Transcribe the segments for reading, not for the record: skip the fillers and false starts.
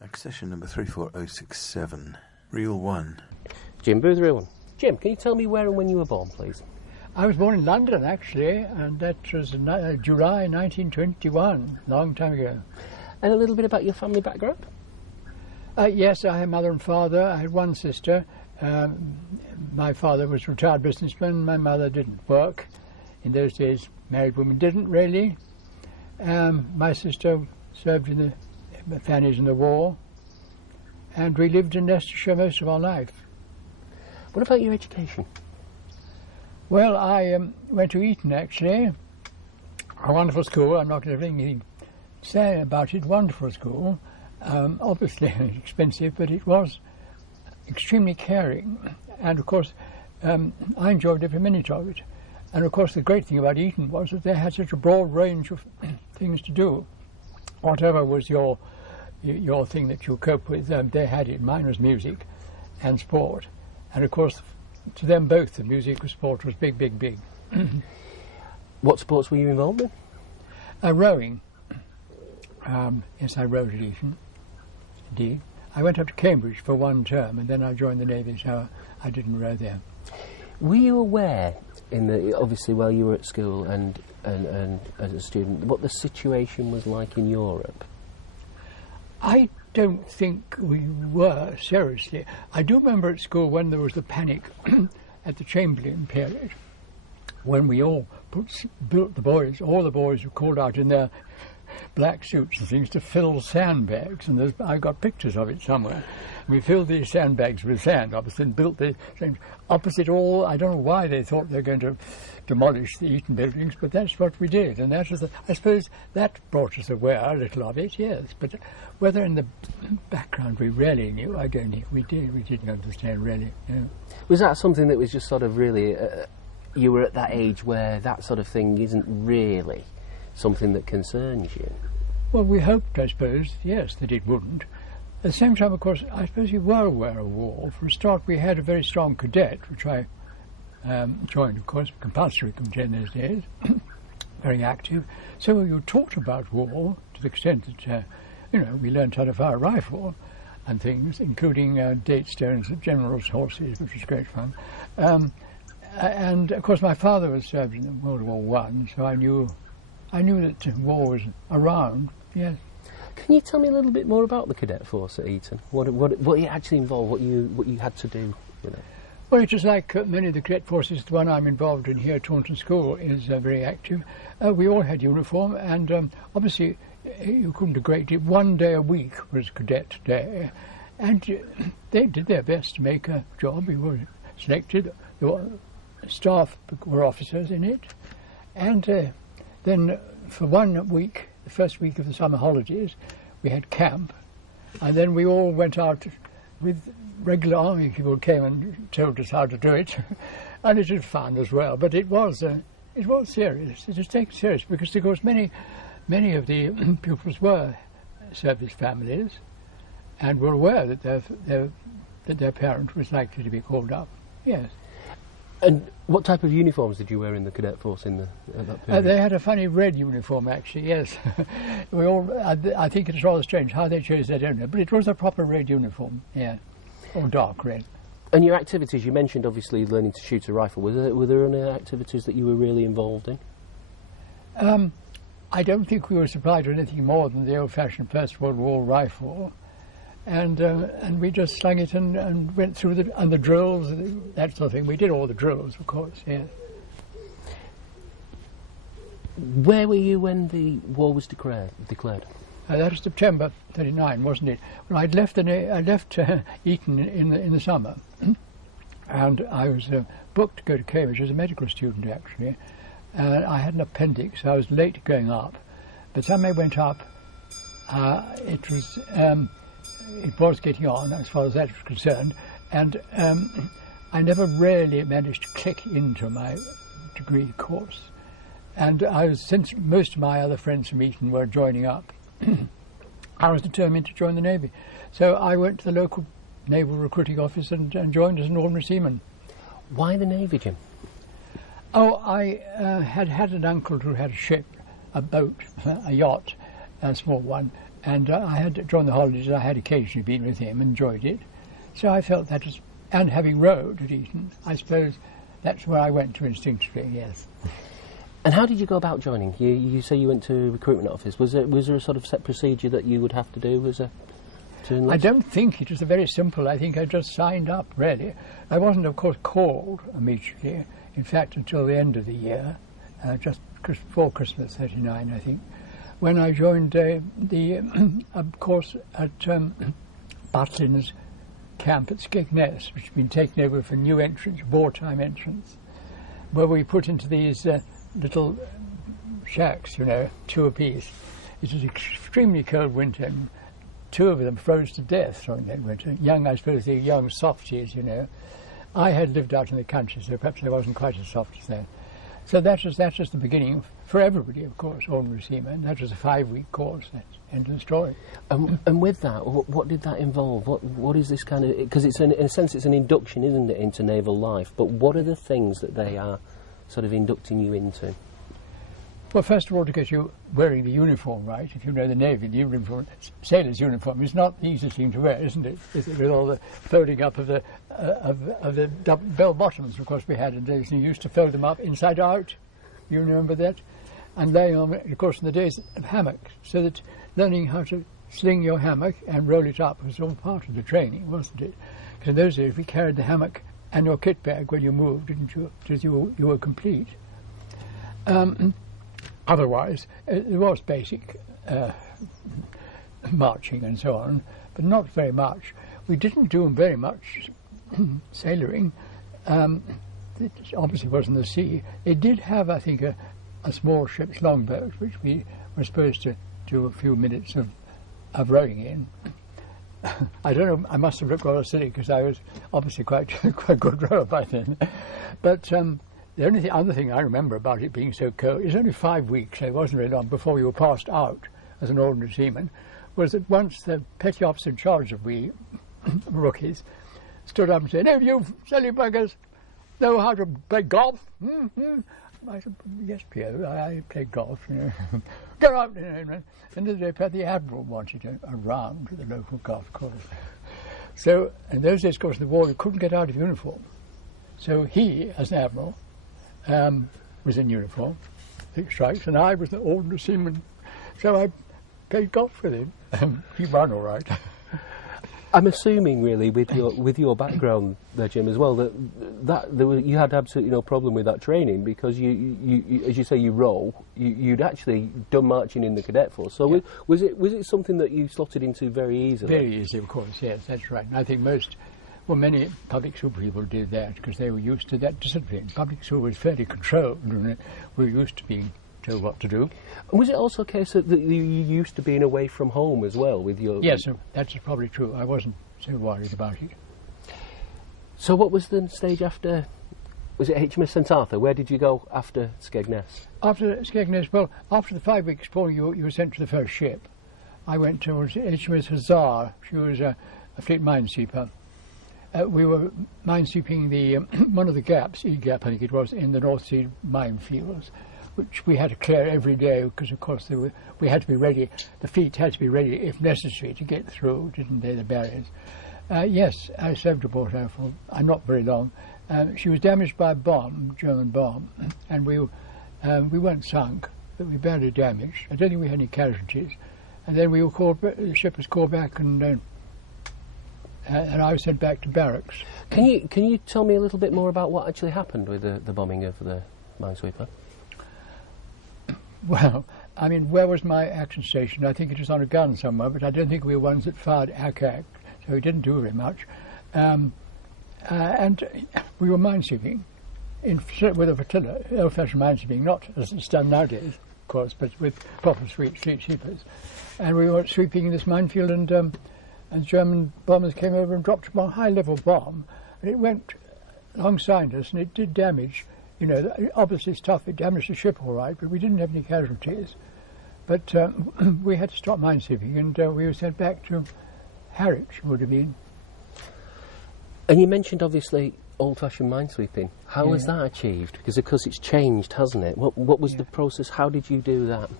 Accession number 34067, Reel 1. Jim Booth, Reel 1. Jim, can you tell me where and when you were born, please? I was born in London, actually, and that was July 1921, long time ago. And a little bit about your family background? Yes, I had mother and father. I had one sister. My father was a retired businessman. My mother didn't work. In those days, married women didn't really. My sister served in the Fannies in the war, and we lived in Leicestershire most of our life. What about your education? Well, I went to Eton, actually. A wonderful school. I'm not going to have anything to say about it. Wonderful school. Obviously expensive, but it was extremely caring. And of course, I enjoyed every minute of it. And of course, the great thing about Eton was that they had such a broad range of things to do. Whatever was your thing that you cope with, they had it. Mine was music and sport. And of course, to them both, the music and sport was big, big, big. What sports were you involved in? Rowing. Yes, I rowed at Eton, indeed. I went up to Cambridge for one term, and then I joined the Navy, so I didn't row there. Were you aware, obviously while you were at school and as a student, what the situation was like in Europe? I don't think we were, seriously. I do remember at school when there was the panic at the Chamberlain period, when we all built the boys, all the boys were called out in their black suits and things to fill sandbags, and I got pictures of it somewhere. We filled these sandbags with sand, obviously, and built the things opposite all. I don't know why they thought they were going to demolish the Eton buildings, but that's what we did, and that was I suppose that brought us aware a little of it, yes. But whether in the background we really knew, I don't think we did. We didn't understand really. No. Was that something that was just sort of really? You were at that age where that sort of thing isn't really something that concerns you? Well, we hoped, I suppose, yes, that it wouldn't. At the same time, of course, I suppose we were aware of war. For a start, we had a very strong cadet, which I joined, of course, compulsory cadet in those days, very active. So we were taught about war to the extent that, we learned how to fire a rifle and things, including date stones of generals' horses, which was great fun. And, of course, my father was served in World War I, so I knew that war was around, yes. Can you tell me a little bit more about the cadet force at Eton? What it actually involved, what you had to do with it? Well, it was like many of the cadet forces. The one I'm involved in here at Taunton School is very active. We all had uniform, and obviously you couldn't degrade it. 1 day a week was cadet day, and they did their best to make a job. We were selected. The staff were officers in it, and then for 1 week, the first week of the summer holidays, we had camp, and then we all went out with regular army people came and told us how to do it, and it was fun as well. But it was serious. It was taken serious because, of course, many of the pupils were service families, and were aware that their parent was likely to be called up. Yes. And what type of uniforms did you wear in the cadet force at that period? They had a funny red uniform, actually, yes. I think it's rather strange how they chose that, I don't know, but it was a proper red uniform, yeah, or dark red. And your activities, you mentioned obviously learning to shoot a rifle. Were there any activities that you were really involved in? I don't think we were supplied with anything more than the old-fashioned First World War rifle. And we just slung it and went through the drills, that sort of thing. We did all the drills, of course, yeah. Where were you when the war was declared? That was September 39, wasn't it? Well, I left Eton in the summer, and I was booked to go to Cambridge as a medical student, actually. I had an appendix, so I was late going up. By the time I went up, it was getting on as far as that was concerned, and I never really managed to click into my degree course. And since most of my other friends from Eton were joining up, I was determined to join the Navy. So I went to the local naval recruiting office and joined as an ordinary seaman. Why the Navy, Jim? Oh, I had an uncle who had a ship, a boat, a yacht, a small one, And I had, during the holidays, I had occasionally been with him, enjoyed it. So I felt that was, and having rowed at Eton, I suppose that's where I went to instinctively, yes. And how did you go about joining? You say you went to recruitment office. Was there a sort of set procedure that you would have to do as a to enlist? I don't think it was very simple. I think I just signed up, really. I wasn't, of course, called immediately. In fact, until the end of the year, just before Christmas '39, I think, when I joined of course, at Butlin's camp at Skegness, which had been taken over for new entrants, wartime entrants, where we put into these little shacks, you know, 2 apiece. It was an extremely cold winter, and 2 of them froze to death during that winter. Young, I suppose they're young softies, you know. I had lived out in the country, so perhaps I wasn't quite as soft as them. So that's just the beginning for everybody, of course, ordinary seamen. That was a 5-week course. That's the end of the story. And with that, what did that involve? What is this kind of... Because it's in a sense, it's an induction, isn't it, into naval life. But what are the things that they are sort of inducting you into? Well, first of all, to get you wearing the uniform right. If you know the Navy, the uniform, sailor's uniform is not the easiest thing to wear, isn't it? With all the folding up of the bell bottoms, of course, we had in days, and you used to fold them up inside out. You remember that? And laying on, of course, in the days of hammocks, so that learning how to sling your hammock and roll it up was all part of the training, wasn't it? Because in those days we carried the hammock and your kit bag when you moved, didn't you? Because you were complete. Otherwise, there was basic marching and so on, but not very much. We didn't do very much sailoring. It obviously wasn't the sea. It did have, I think, a small ship's longboat, which we were supposed to do a few minutes of rowing in. I don't know, I must have looked rather silly because I was obviously quite a good rower by then. But the only other thing I remember about it being so cold, it's only 5 weeks, it wasn't very long, before you were passed out as an ordinary seaman, was that once the petty officer in charge of we rookies stood up and said, "Hey, you silly buggers, know how to play golf?" I said, "Yes, Pierre, I played golf, you know." "Get out!" And the Admiral wanted a round at the local golf course. So, in those days, of course, in the war, you couldn't get out of uniform. So he, as an Admiral, was in uniform, 6 stripes, and I was an ordinary seaman. So I played golf with him. He won all right. I'm assuming, really, with your background there, Jim, as well, you had absolutely no problem with that training because you as you say, you row. You'd actually done marching in the cadet force. So yeah. Was it something that you slotted into very easily? Very easily, of course. Yes, that's right. And I think many public school people did that because they were used to that discipline. Public school was fairly controlled, and we were used to being told what to do. And was it also a case that you used to being away from home as well with your... Yes, that's probably true. I wasn't so worried about it. So what was the stage after... Was it HMS St Arthur? Where did you go after Skegness? After Skegness, well, after the 5 weeks before you were sent to the first ship, I went to HMS Hussar. She was a fleet minesweeper. We were minesweeping one of the gaps, E-gap I think it was, in the North Sea minefields, which we had to clear every day because, of course, we had to be ready. The fleet had to be ready, if necessary, to get through, didn't they, the barriers? Yes, I served aboard her for not very long. She was damaged by a bomb, German bomb, and we weren't sunk, but we barely damaged. I don't think we had any casualties. And then we were called. The ship was called back, and I was sent back to barracks. Can you tell me a little bit more about what actually happened with the bombing of the minesweeper? Well, I mean, where was my action station? I think it was on a gun somewhere, but I don't think we were ones that fired ack-ack, so we didn't do very much. And we were minesweeping with a flotilla, old-fashioned minesweeping, not as it's done nowadays, of course, but with proper fleet sweepers. And we were sweeping this minefield, and German bombers came over and dropped a high-level bomb, and it went alongside us, and it did damage. You know, obviously it's tough, it damaged the ship all right, but we didn't have any casualties. But we had to stop minesweeping, and we were sent back to Harwich, would have been. And you mentioned, obviously, old-fashioned minesweeping. How was that achieved? Because, of course, it's changed, hasn't it? What was the process? How did you do that?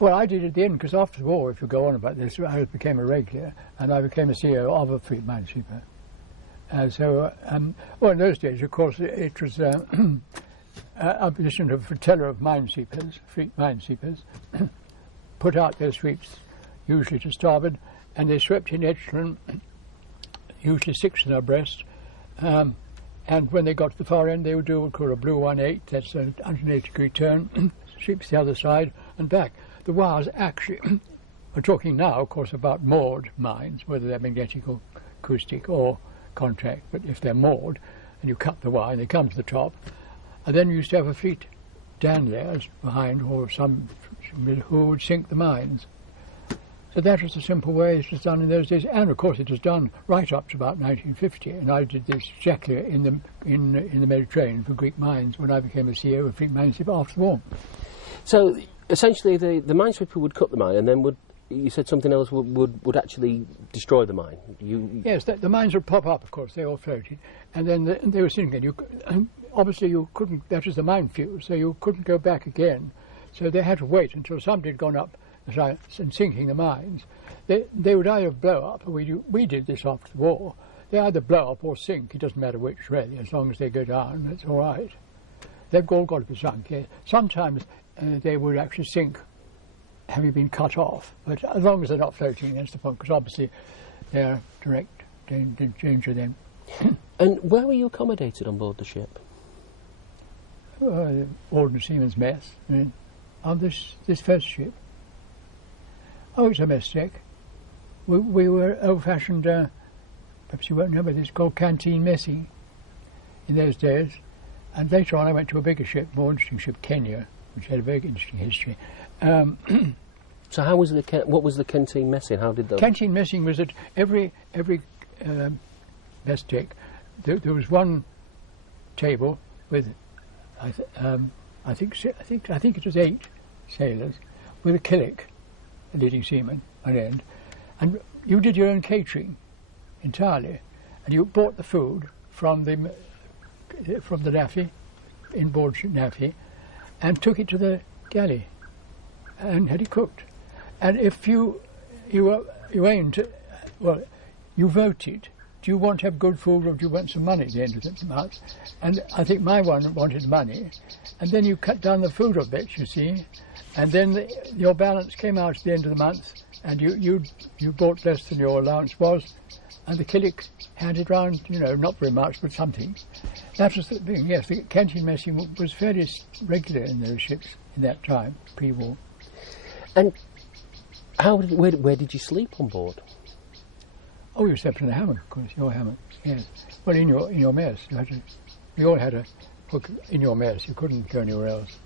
Well, I did at the end, because after the war, if you go on about this, I became a regular, and I became a CEO of a fleet minesweeper. Well, in those days, of course, it was a position of flotilla of minesweepers, fleet minesweepers, put out their sweeps, usually to starboard, and they swept in echelon, usually 6 in abreast, and when they got to the far end, they would do what we call a blue 1/8, that's an 180-degree turn, sweeps the other side and back. The wires actually, we're talking now, of course, about moored mines, whether they're magnetic or acoustic or contract, but if they're moored, and you cut the wire and they come to the top, and then you used to have a fleet down there behind, or some who would sink the mines. So that was the simple way it was done in those days, and of course it was done right up to about 1950, and I did this exactly in the Mediterranean for Greek mines when I became a CEO of Fleet Minesweeper after the war. So essentially the minesweeper would cut the mine, and then you said something else would actually destroy the mine. Yes, the mines would pop up, of course, they all floated, and then they were sinking. Obviously you couldn't, that was the mine fuse, so you couldn't go back again, so they had to wait until somebody had gone up and sinking the mines. They would either blow up, or we did this after the war, they either blow up or sink, it doesn't matter which really, as long as they go down, that's all right. They've all got to be sunk, yes. Sometimes they would actually sink having been cut off, but as long as they're not floating, that's the point, because obviously they're direct danger then. And where were you accommodated on board the ship? Ordinary seaman's mess, I mean, on this first ship. Oh, it's a mess deck. We were old-fashioned, perhaps you won't know, but it's called canteen messing in those days. And later on I went to a bigger ship, more interesting ship, Kenya, which had a very interesting history. So how was what was the canteen messing? How did the canteen messing was that every mess deck there was one table with I think it was 8 sailors with a killick, a leading seaman on end, and you did your own catering entirely, and you bought the food from the NAFI, inboard NAFI, and took it to the galley and had it cooked. And if you aimed to, well, you voted, do you want to have good food or do you want some money at the end of the month? And I think my one wanted money, and then you cut down the food a bit, you see, and then your balance came out at the end of the month, and you bought less than your allowance was, and the killick handed round, you know, not very much, but something. That was the thing, yes, the canteen messing was fairly regular in those ships in that time, pre-war. And where did you sleep on board? Oh, you slept in a hammock, of course, your hammock, yes. Well, in your mess, you all had a hook in your mess, you couldn't go anywhere else.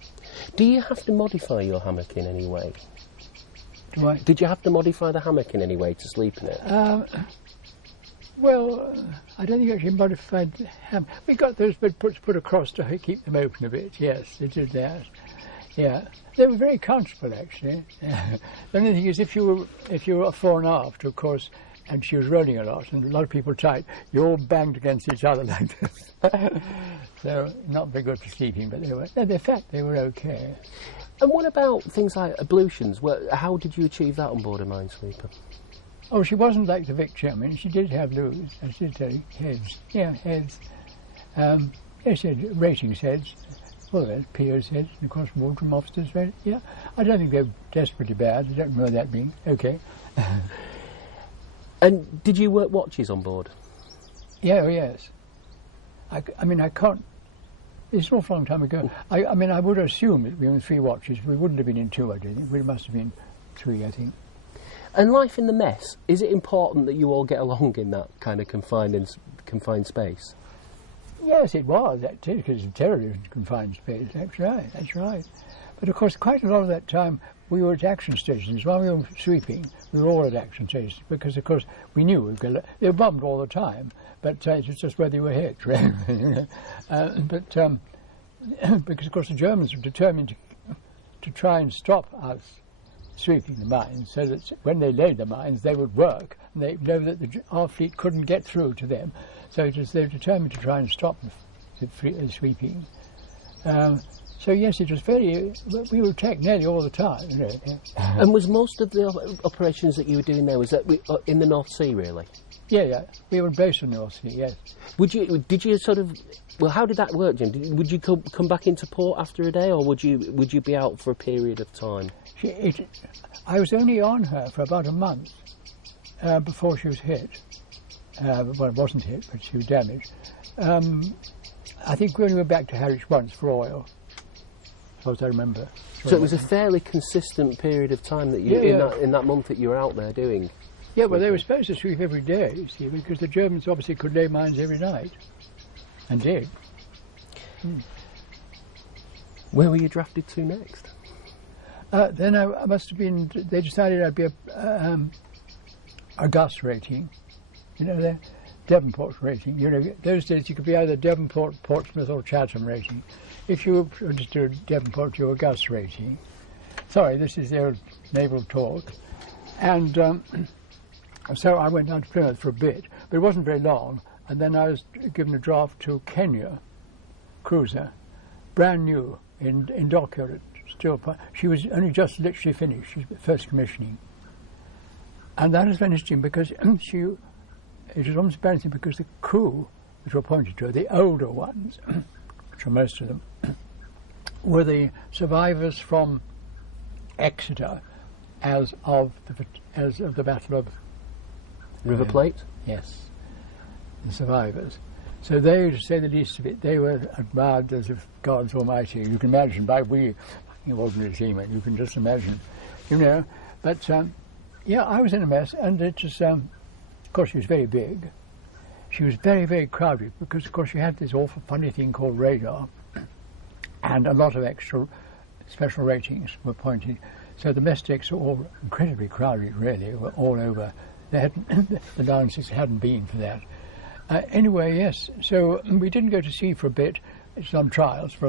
Do you have to modify your hammock in any way? Do I? Did you have to modify the hammock in any way to sleep in it? Well, I don't think I actually modified the hammock. We got those bed put across to keep them open a bit, yes, they did that. Yeah, they were very comfortable actually. The only thing is if you were fore and aft, of course, and she was rolling a lot, and a lot of people tight, you all banged against each other like this. So not very good for sleeping, but they were. No, in fact, they were okay. And what about things like ablutions? How did you achieve that on board a minesweeper? Oh, she wasn't like the Vic Chairman. She did have loos, I should say, heads. Yeah, heads. Yes, she had ratings heads. Well, there's peers heads, and of course, wardroom officers. Yeah, I don't think they're desperately bad. I don't remember that being okay. And did you work watches on board? Yeah, oh yes. I mean, I can't. It's an awful long time ago. I mean, I would assume that we were in 3 watches. We wouldn't have been in 2, I don't think. We must have been 3, I think. And life in the mess, is it important that you all get along in that kind of confined space? Yes, it was, because it's terribly confined space. That's right. But of course, quite a lot of that time, we were at action stations. While we were sweeping, we were all at action stations, because of course, we knew they were bombed all the time, but it was just where they were hit, right? Because of course the Germans were determined to try and stop us sweeping the mines, so that when they laid the mines, they would work, and they know that our fleet couldn't get through to them. So they were determined to try and stop the sweeping. So yes, it was very. We were attacked nearly all the time. You know, yeah. And was most of the operations that you were doing there, was that in the North Sea, really? Yeah. We were based in the North Sea. Yes. Did you sort of? Well, how did that work, Jim? Would you come back into port after a day, or would you be out for a period of time? I was only on her for about a month before she was hit. Well, it wasn't hit, but she was damaged. I think we only went back to Harwich once for oil, as far as I remember. So it was a fairly consistent period of time that you in that month that you were out there doing. Yeah, well, they were supposed to sweep every day, you see, because the Germans obviously could lay mines every night, and did. Where were you drafted to next? Then I must have been. They decided I'd be a Gus rating, you know, the Devonport rating. You know, those days you could be either Devonport, Portsmouth, or Chatham rating. If you were to do Devonport, you were Gus rating. Sorry, this is the old naval talk. And so I went down to Plymouth for a bit, but it wasn't very long. And then I was given a draft to Kenya, cruiser, brand new in dockyard. Still, she was only just literally finished. She was first commissioning, and that was very interesting because it was almost embarrassing because the crew which were appointed to her, the older ones, which are most of them, were the survivors from Exeter, as of the Battle of River Plate. Yes, the survivors. So they, to say the least of it, they were admired as if God's Almighty. You can imagine, he wasn't a seaman, you can just imagine, you know. But yeah, I was in a mess, and it was, of course, she was very big. She was very, very crowded because, of course, she had this awful funny thing called radar, and a lot of extra special ratings were pointed. So the mess decks were all incredibly crowded, really, were all over. They hadn't, the Lancers hadn't been for that. Anyway, yes, so we didn't go to sea for a bit. It's on trials for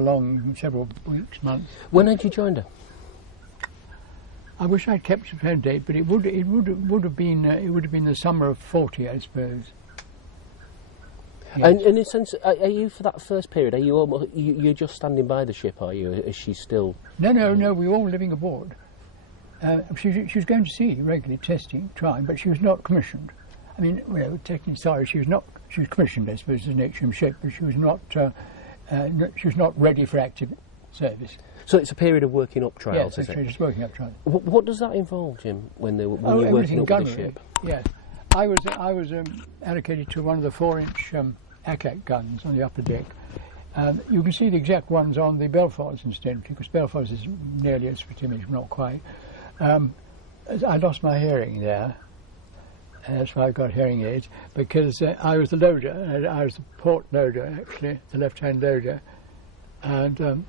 several weeks, months. When had you joined her? I wish I'd kept the phone date, but it would have been the summer of '40, I suppose. Yes. And in a sense, are you for that first period? Are you almost you're just standing by the ship? Are you? Is she still? No. We were all living aboard. She was going to sea regularly, testing, trying, but she was not commissioned. I mean, well, technically, sorry, she was not. She was commissioned, I suppose, as an HM ship, but she was not. She was not ready for active service. So it's a period of working up trials, yes, is it? Just working up trials. What does that involve, Jim? When you're working up with the ship? Yes, I was allocated to one of the 4-inch ACAC guns on the upper deck. You can see the exact ones on the Belfast instead, because Belfast is nearly a split image, not quite. I lost my hearing there. That's why I got hearing aids, because I was the loader. I was the port loader, actually, the left-hand loader. And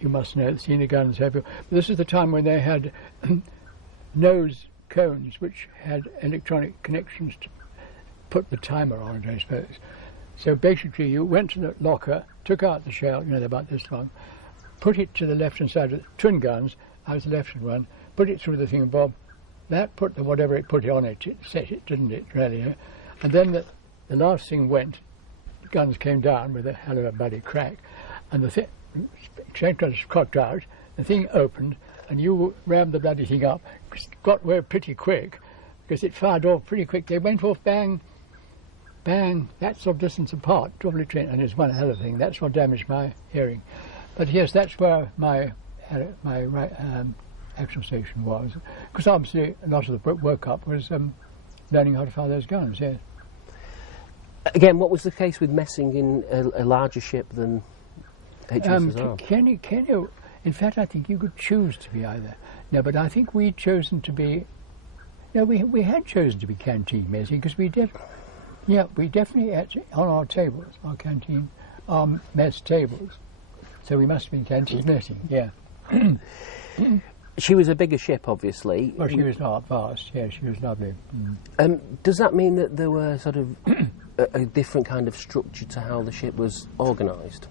you must know, seen the guns have. But this is the time when they had nose cones, which had electronic connections to put the timer on it, I suppose. So basically, you went to the locker, took out the shell, you know, they're about this long, put it to the left-hand side of the twin guns. I was the left-hand one. Put it through the thing, Bob. That put whatever it put on it, it set it, didn't it, really? And then the last thing went, the guns came down with a hell of a bloody crack, and the thing, cropped out, the thing opened, and you rammed the bloody thing up. Got away pretty quick, because it fired off pretty quick. They went off bang, bang, that sort of distance apart, and it's one hell of a thing. That's what damaged my hearing. But yes, that's where my actual station was, because obviously a lot of the work up was learning how to fire those guns. Yes. Again, what was the case with messing in a larger ship than HMS Hussar? In fact, I think you could choose to be either. No, but I think we'd chosen to be. No, we had chosen to be canteen messing because we definitely had on our tables, our canteen, mess tables. So we must have been canteen messing. Yeah. She was a bigger ship, obviously. Well, she was not vast. Yeah, she was lovely. Does that mean that there were sort of a different kind of structure to how the ship was organised?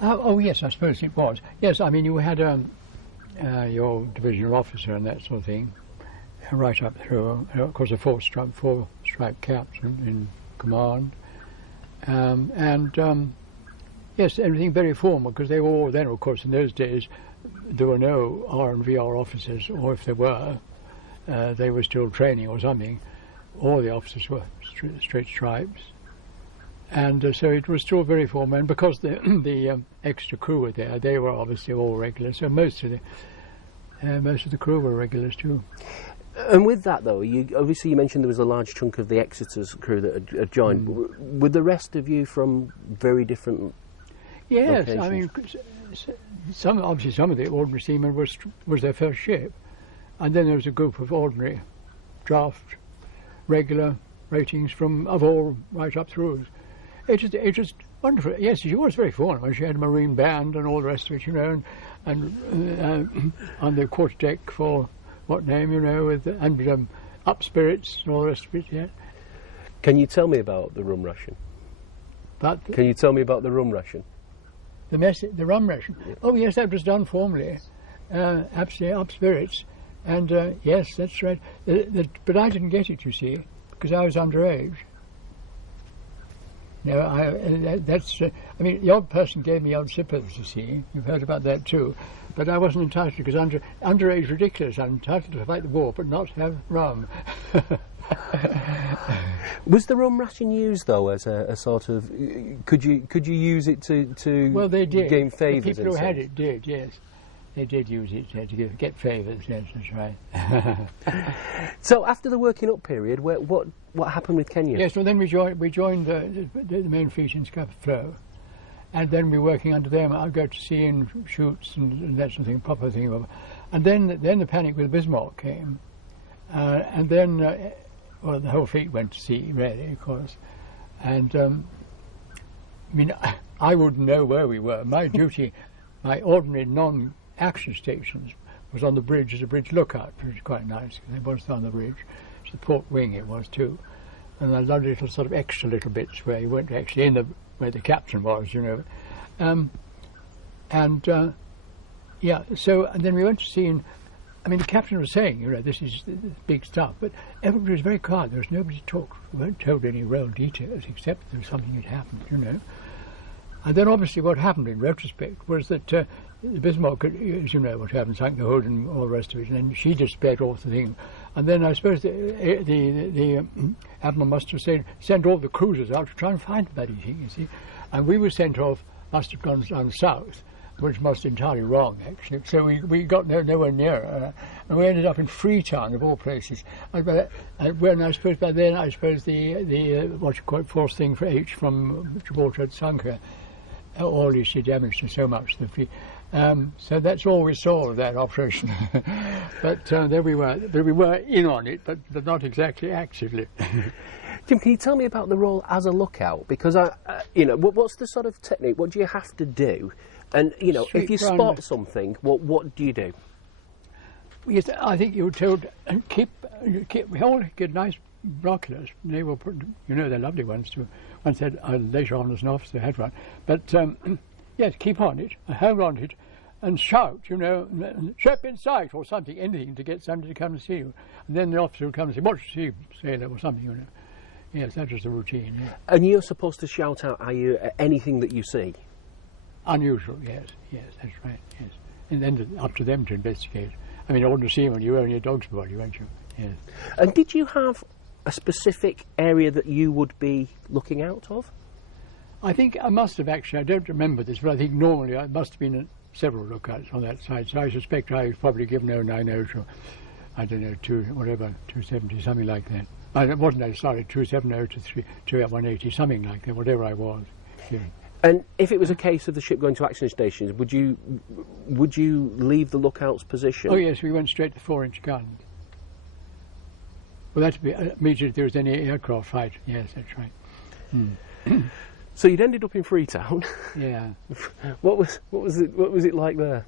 Oh yes, I suppose it was. Yes, I mean you had your divisional officer and that sort of thing, right up through. Of course, a four-stripe captain in command, Yes, everything very formal, because they were all then, of course, in those days, there were no R&VR officers, or if there were, they were still training or something. All the officers were straight stripes. And so it was still very formal, and because the extra crew were there, they were obviously all regulars, so most of the crew were regulars too. And with that, though, obviously you mentioned there was a large chunk of the Exeter's crew that had joined. Were the rest of you from very different locations? I mean, some of the ordinary seamen was their first ship, and then there was a group of ordinary draft, regular ratings of all right up through. It was wonderful. Yes, she was very formal. She had a marine band and all the rest of it, you know, and on the quarterdeck for what name, you know, and up spirits and all the rest of it. Yeah. Can you tell me about the rum ration? Can you tell me about the rum ration? The rum ration. Yeah. Oh yes, that was done formally. Absolutely up spirits, and yes, that's right. But I didn't get it, you see, because I was underage. No, I mean, the odd person gave me odd sippers, you see. You've heard about that too. But I wasn't entitled, because underage ridiculous. I'm entitled to fight the war, but not have rum. Was the rum ration used, though, as a sort of... Could you use it to well, they did. Gain favours? The people who had it did, yes. They did use it to get favours, yes, that's right. So after the working up period, what happened with Kenya? Yes, well then we joined the main fleet in Scapa Flow, and then we were working under them. I'd go to sea in shoots and that sort of thing, proper thing. And then the panic with Bismarck came, and then well, the whole fleet went to sea, really, of course. And I mean, I wouldn't know where we were. My duty, my ordinary non-action stations was on the bridge as a bridge lookout, which was quite nice, because it was on the bridge. It's the port wing it was too. And I loved little sort of extra little bits where you weren't actually in where the captain was, you know. Yeah, so and then we went to sea, and I mean the captain was saying, you know, this is big stuff, but everybody was very quiet. There was nobody to talk. We weren't told any real details except there was something had happened, you know. And then obviously what happened in retrospect was that the Bismarck, as you know what happened, sank the hood and all the rest of it, and then she just sped off the thing. And then I suppose the Admiral must have said, send all the cruisers out to try and find the bloody thing, you see. And we were sent off, must have gone down south, which must entirely wrong, actually. So we got nowhere near her, and we ended up in Freetown, of all places. When I suppose by then, the what you call it, fourth thing for H from Gibraltar had sunk her, or at least she damaged her so much, the fleet. So that's all we saw of that operation. But there we were. We were in on it, but not exactly actively. Jim, can you tell me about the role as a lookout? Because you know, what's the sort of technique? What do you have to do? And you know, if you spot something, what do you do? Yes, I think you were told we all get nice binoculars. They were put, you know, they're lovely ones too. One said later on as an officer had one, but yes, keep on it, hold on it, and shout, you know, ship in sight or something, anything to get somebody to come and see you. And then the officer would come and say, "Watch the sea, sailor," or something, you know. Yes, that was the routine. Yeah. And you're supposed to shout out, are you, anything that you see? Unusual, yes, that's right, yes. And then up to them to investigate. I mean, ordinary seaman, you were only a dog's body, weren't you? Yes. And did you have a specific area that you would be looking out of? I think I must have actually, I don't remember this, but I think normally I must have been several lookouts on that side, so I suspect I was probably given 090 to, I don't know, 270, something like that. It wasn't necessarily 270 to 180, something like that, whatever I was. Yeah. And if it was a case of the ship going to action stations, would you leave the lookout's position? Oh yes, we went straight to 4-inch guns. Well, that'd be immediately if there was any aircraft fight. Yes, that's right. So you'd ended up in Freetown. Yeah. What was it like there?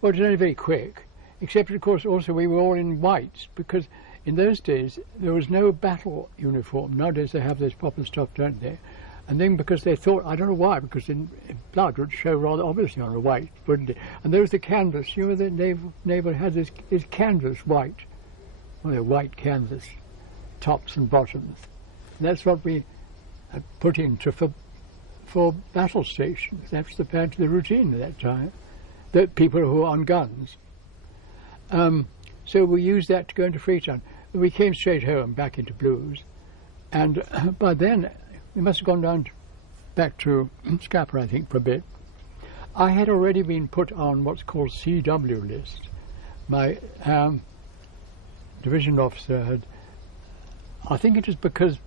Well, it was only very quick, except of course also we were all in whites, because in those days there was no battle uniform. Nowadays they have this proper stuff, don't they? And then because they thought, I don't know why, because in blood would show rather obviously on a white, wouldn't it? And there was the canvas, you know, the naval had this canvas white, well, white canvas, tops and bottoms. And that's what we put in for for battle stations. That was the routine at that time. The people who were on guns. So we used that to go into Freetown. We came straight home, back into Blues, and by then we must have gone back to Scapa, I think, for a bit. I had already been put on what's called CW list. My division officer had, I think it was because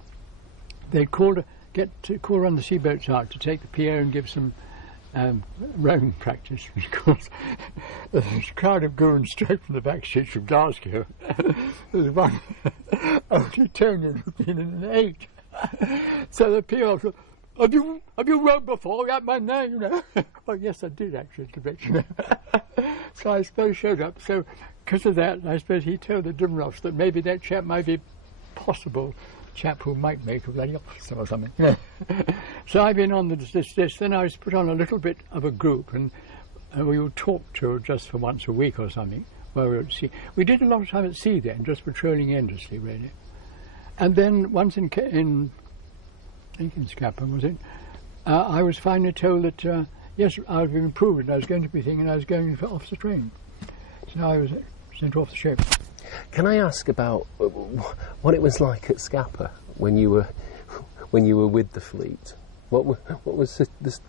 they'd call around the seaboats out to take the PO and give some rowing practice, because there's a crowd of goons straight from the back streets from Glasgow. There's one old Etonian who'd been in an 8. So the PO said, have you rowed before? You have my name, you know. Well, yes, I did actually, to bet you know. So I suppose showed up. So because of that, I suppose he told the division officer that maybe that chap might be possible chap who might make a bloody officer or something. Yeah. So I've been on this. Then I was put on a little bit of a group, and we would talk to just for once a week or something, where we would see. We did a lot of time at sea then, just patrolling endlessly, really. And then once in Scapa, was it? I was finally told that yes, I had been improved. I was going to be thinking I was going for officer training. So I was sent off the ship. Can I ask about what it was like at Scapa when you were with the fleet? What was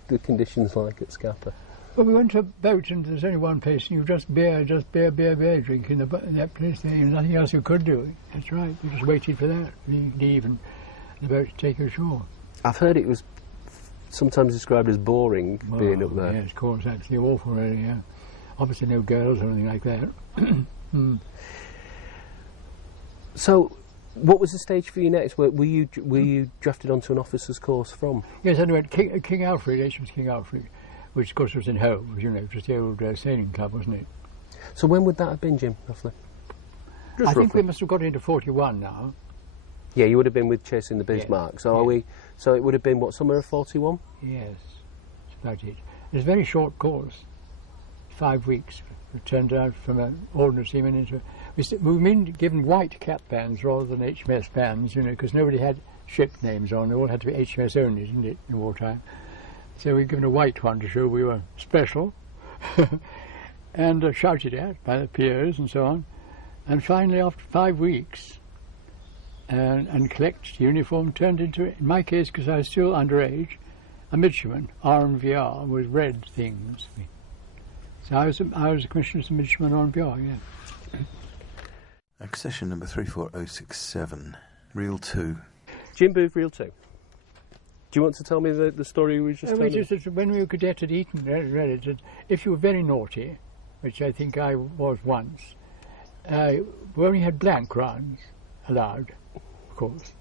the conditions like at Scapa? Well, we went to a boat, and there's only one place, and you just beer drink in that place there, and nothing else you could do. That's right. You just waited for that, leave, and the boat to take you ashore. I've heard it was sometimes described as boring being up there. Yes, of course, actually awful, really. Yeah. Obviously, no girls or anything like that. So, what was the stage for you next? Were you drafted onto an officer's course from? Yes, I went King Alfred, HMS King Alfred, which of course was in Hove, you know, just the old sailing club, wasn't it? So when would that have been, Jim, roughly? I think we must have got into 41 now. Yeah, you would have been with Chasing the Bismarck. Yes. So So it would have been what, summer of 41? Yes, that's about it. It's a very short course, 5 weeks. We turned out from an ordinary seaman into. We've been given white cap bands rather than HMS bands, you know, because nobody had ship names on. They all had to be HMS only, didn't it, in wartime? So we were given a white one to show we were special, and shouted at by the POs and so on. And finally, after 5 weeks, and collected uniform, turned into, in my case, because I was still underage, a midshipman, RMVR, with red things. So I was commissioned as a midshipman RMVR, yeah. Accession number 34067, Reel 2. Jim Booth, Reel 2. Do you want to tell me the story we just told? When we were cadet at Eton, if you were very naughty, which I think I was once, we only had blank rounds allowed, of course,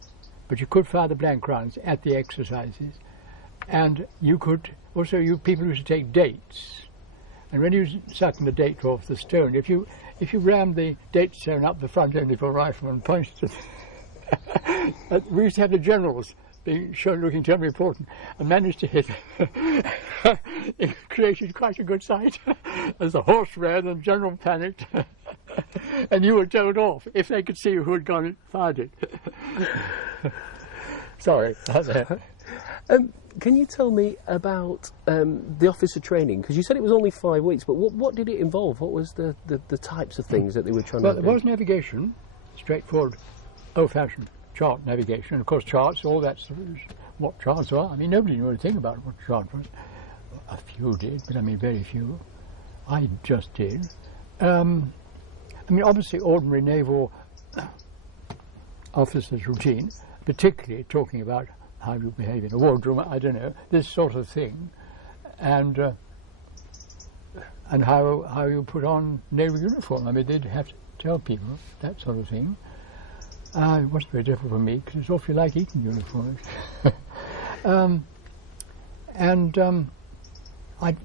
but you could fire the blank rounds at the exercises, and you could also, you people used to take dates, and when you sucking the date off the stone, if you rammed the date stone up the front end of a rifle and pointed to we used to have the generals being shown looking terribly important and managed to hit. It created quite a good sight. As the horse ran and the general panicked, and you were told off if they could see who had gone and fired it. Sorry. Can you tell me about the officer training? Because you said it was only 5 weeks, but what did it involve? What was the types of things that they were trying to do? Well, there was navigation, straightforward, old-fashioned chart navigation. And of course, charts, all that's what charts are. I mean, nobody knew anything about what a chart was. A few did, but I mean, very few. I just did. I mean, obviously, ordinary naval officers' routine, particularly talking about how you behave in a wardroom, I don't know, this sort of thing, and how you put on naval uniform. I mean, they'd have to tell people that sort of thing. It wasn't very difficult for me because it's awfully like Eton uniforms. I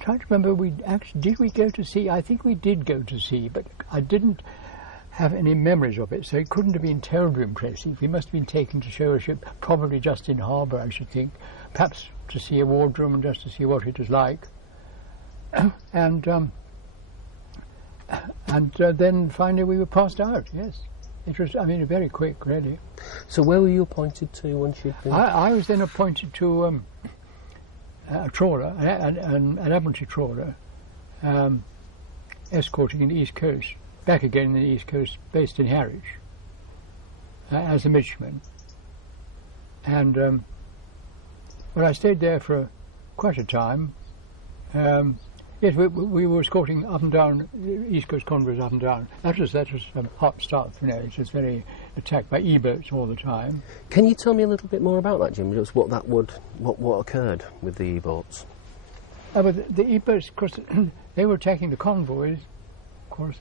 try to remember, did we go to sea? I think we did go to sea, but I didn't have any memories of it, so it couldn't have been terribly impressive. We must have been taken to show a ship, probably just in harbour, I should think, perhaps to see a wardroom and just to see what it was like. and then finally we were passed out, yes. It was, I mean, very quick, really. So where were you appointed to once you'd been? I was then appointed to a trawler, an Admiralty trawler, escorting in the East Coast, back again in the East Coast, based in Harwich, as a midshipman. And well, I stayed there for quite a time. Yes, we were escorting up and down, East Coast convoys up and down. That was hot stuff, you know. It was very attacked by E-boats all the time. Can you tell me a little bit more about that, Jim? Just what occurred with the E-boats? But the E-boats, of course, they were attacking the convoys. Of course,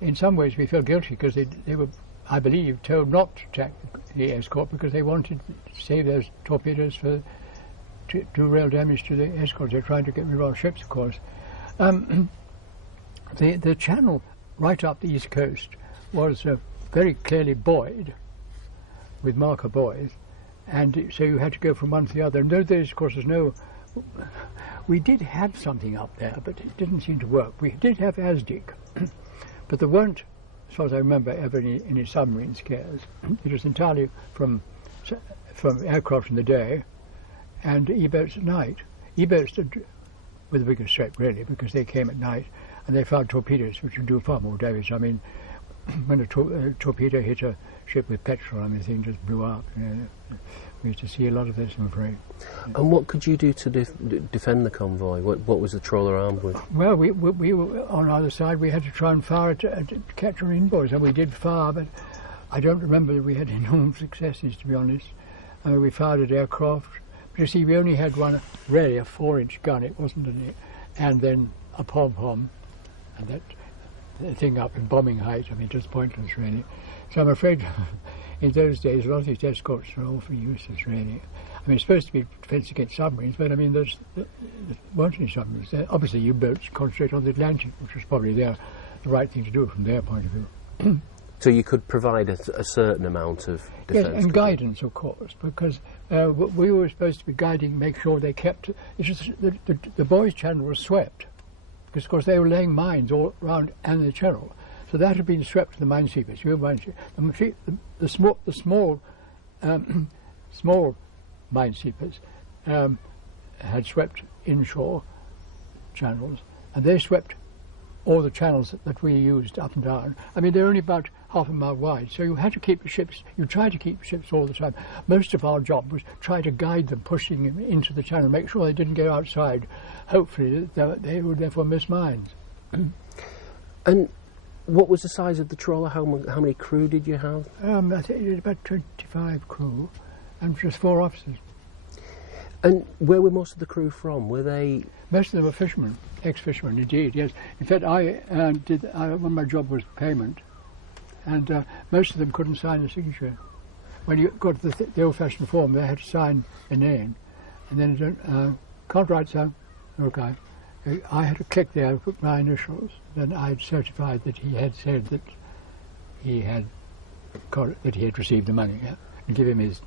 in some ways we feel guilty because they were, I believe, told not to attack the escort because they wanted to save those torpedoes to do real damage to the escorts. They're trying to get rid of our ships, of course. The channel right up the East Coast was very clearly buoyed with marker buoys, and so you had to go from one to the other. In those days, of course, there's no... We did have something up there, but it didn't seem to work. We did have ASDIC, but there weren't, as far as I remember, ever any submarine scares. It was entirely from aircraft in the day and E-boats at night. E-boats were the biggest threat, really, because they came at night and they found torpedoes, which would do far more damage. I mean, when a torpedo hit a ship with petrol, I mean, the thing just blew up. You know. We used to see a lot of this, I'm afraid. And what could you do to defend the convoy? What was the trawler armed with? Well, we were on either side. We had to try and fire to capture inboys, and we did fire, but I don't remember that we had enormous successes, to be honest. I mean, we fired at aircraft. But you see, we only had one, really, a 4-inch gun, it wasn't and then a pom-pom, and that thing up in bombing height. I mean, just pointless, really. So I'm afraid in those days, a lot of these escorts were awfully useless, really. I mean, it's supposed to be defence against submarines, but I mean, there weren't any submarines. Obviously, U-boats concentrate on the Atlantic, which was probably the right thing to do from their point of view. So you could provide a certain amount of defence? Yes, and guidance, of course, because we were supposed to be guiding, make sure they kept... It's just the boys' channel was swept, because, of course, they were laying mines all around and the channel. So that had been swept to the minesweepers. The small minesweepers had swept inshore channels, and they swept all the channels that we used up and down. I mean, they're only about half a mile wide, so you had to keep the ships, you tried to keep the ships all the time. Most of our job was try to guide them, pushing them into the channel, make sure they didn't go outside. Hopefully, they would therefore miss mines. And what was the size of the trawler? How many crew did you have? I think it was about 25 crew, and just 4 officers. And where were most of the crew from? Were they... Most of them were fishermen, ex-fishermen, indeed, yes. In fact, when my job was payment, and most of them couldn't sign the signature. When you got the old-fashioned form, they had to sign a name, and then, can't write so, okay. I had to click there and put my initials, then I had certified that he had said that he had received the money, yeah, and give him his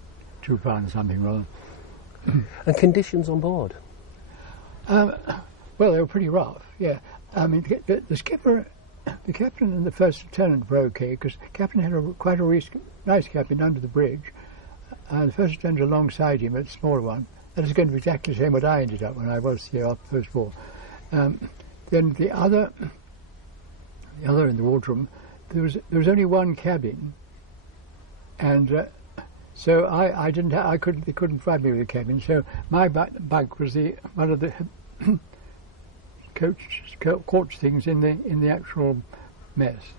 £2 something rather. And conditions on board? Well, they were pretty rough, yeah. I mean, the skipper, the captain and the first lieutenant were okay, because the captain had quite a nice cabin under the bridge. The first lieutenant alongside him, a smaller one. That is going to be exactly the same what I ended up when I was here after the first war. Then the other in the wardroom, there was only one cabin, and so they couldn't provide me with a cabin. So my bunk was one of the coach things in the actual mess,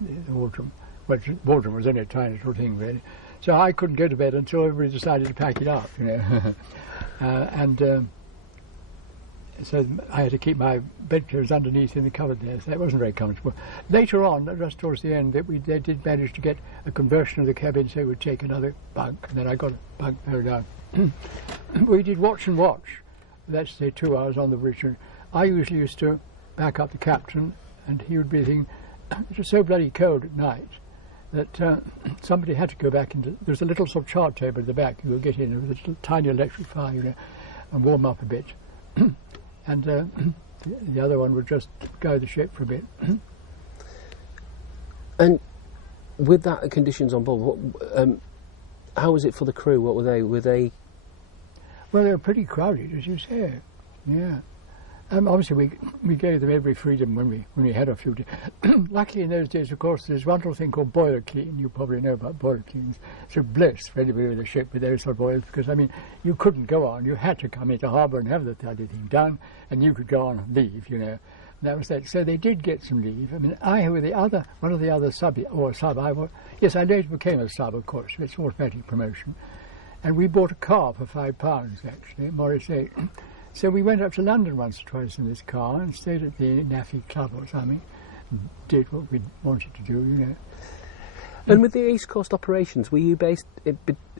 the wardroom. Well, the wardroom was only a tiny little thing, really. So I couldn't go to bed until everybody decided to pack it up, you know. So I had to keep my bedclothes underneath in the cupboard there, so that wasn't very comfortable. Later on, just towards the end, they did manage to get a conversion of the cabin so it would take another bunk, and then I got a bunk there down. We did watch and watch. That's say 2 hours on the bridge. I usually used to back up the captain, and he would be thinking, it was so bloody cold at night that somebody had to go back into... There's a little sort of chart table at the back. You would get in with a little tiny electric fire, you know, and warm up a bit. And the other one would just guide the ship for a bit. And with that conditions on board, how was it for the crew? What were they? Well, they were pretty crowded, as you say. Yeah. Obviously, we gave them every freedom when we had a few. Luckily, in those days, of course, there's one little thing called boiler clean. You probably know about boiler cleans. It's a bliss for anybody with a ship with those sort of boilers, because I mean, you couldn't go on. You had to come into harbour and have the bloody thing done, and you could go on and leave. You know, that was that. So they did get some leave. I mean, I was one of the other sub. Yes, I later became a sub, of course. It's automatic promotion, and we bought a car for £5 actually at Morris 8. So we went up to London once or twice in this car and stayed at the NAFI Club or something, and did what we wanted to do, you know. And with the East Coast operations, were you based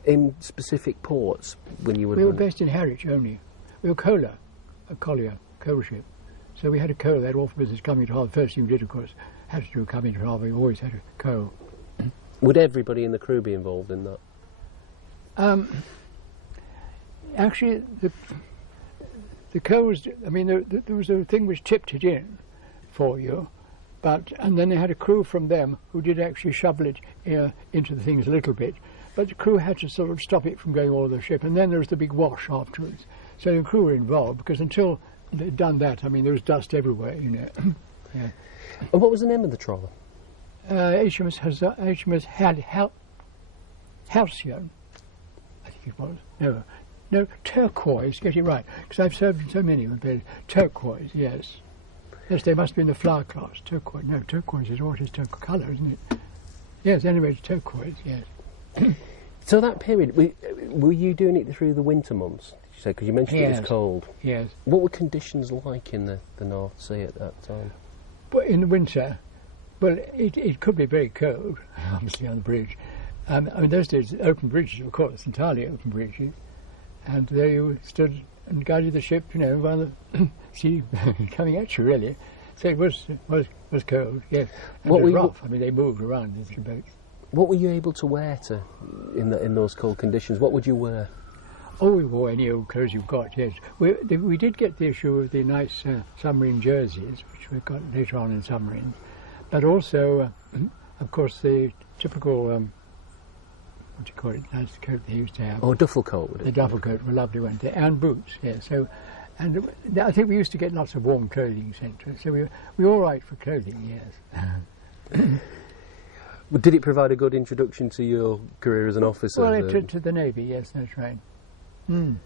in specific ports when you were? We were based in Harwich only. We were a collier, coal ship. So we had a coal, that awful business coming to harbour. First thing we did, of course, had to do coming to harbour. We always had a coal. Would everybody in the crew be involved in that? Actually, the coals, I mean, there was a thing which tipped it in for you, and then they had a crew from them who did actually shovel it into the things a little bit, but the crew had to sort of stop it from going all over the ship, and then there was the big wash afterwards. So the crew were involved, because until they'd done that, I mean, there was dust everywhere, you know. Yeah. And what was the name of the trawler? HMS Hussar, HMS Halcyon, I think it was. No, Turquoise, get it right, because I've served in so many of them. Turquoise, yes. Yes, they must be in the flower class. Turquoise, no, turquoise is what is turquoise colour, isn't it? Yes, anyway, it's turquoise, yes. So that period, were you doing it through the winter months, did you say? Because you mentioned it was cold. Yes. What were conditions like in the North Sea at that time? Well, in the winter, well, it could be very cold, obviously, on the bridge. I mean, those days, open bridges, of course, entirely open bridges. And there you stood and guided the ship, you know, while the sea coming at you, really. So it was cold, yes. And it was rough. I mean, they moved around these boats. What were you able to wear in those cold conditions? What would you wear? Oh, we wore any old clothes you've got, yes. We did get the issue of the nice submarine jerseys, which we got later on in submarines. But also, of course, the typical... what do you call it? That's the coat they used to have. Oh, a duffel coat, would it? The duffel coat were lovely, weren't they? And boots, yeah. So, and I think we used to get lots of warm clothing sent to us. So we were all right for clothing, yes. Did it provide a good introduction to your career as an officer? Well, to the Navy, yes, that's right. Mm.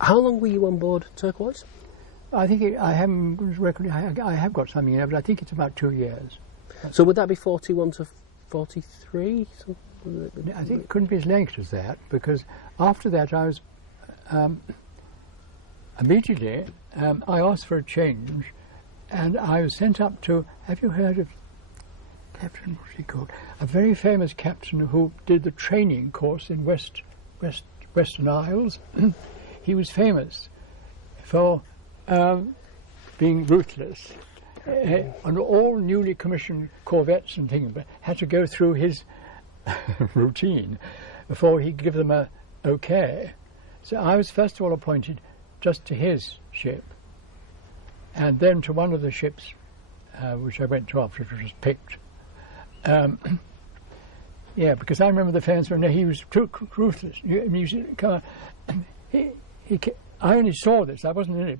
How long were you on board Turquoise? I think I have got something in there, but I think it's about 2 years. So would that be 41 to 43? I think it couldn't be as late as that, because after that I was immediately I asked for a change, and I was sent up to, have you heard of Captain, what's he called? A very famous captain who did the training course in Western Isles. He was famous for being ruthless. And all newly commissioned corvettes and things had to go through his routine before he'd give them a okay. So I was first of all appointed just to his ship, and then to one of the ships which I went to after, which was Pict. Yeah, because I remember the fans were, no, he was too ruthless. I only saw this, I wasn't in it.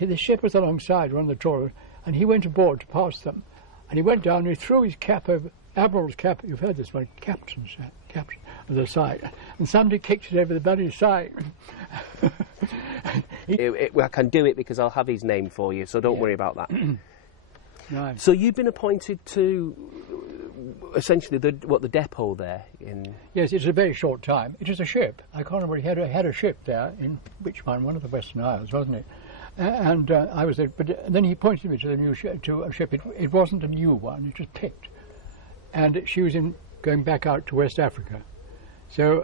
The ship was alongside one of the trawlers, and he went aboard to pass them, and he went down and he threw his cap over, Admiral's cap, you've heard this one, captain's cap on the side, and somebody kicked it over the bloody side. I can do it because I'll have his name for you, so don't worry about that. Right. So you've been appointed to essentially the depot there in... Yes, it's a very short time. It is a ship. I can't remember, he had a ship there, in which one of the Western Isles, wasn't it? And I was there, but then he pointed me to the new to a ship. It wasn't a new one, it was Pict. And she was going back out to West Africa. So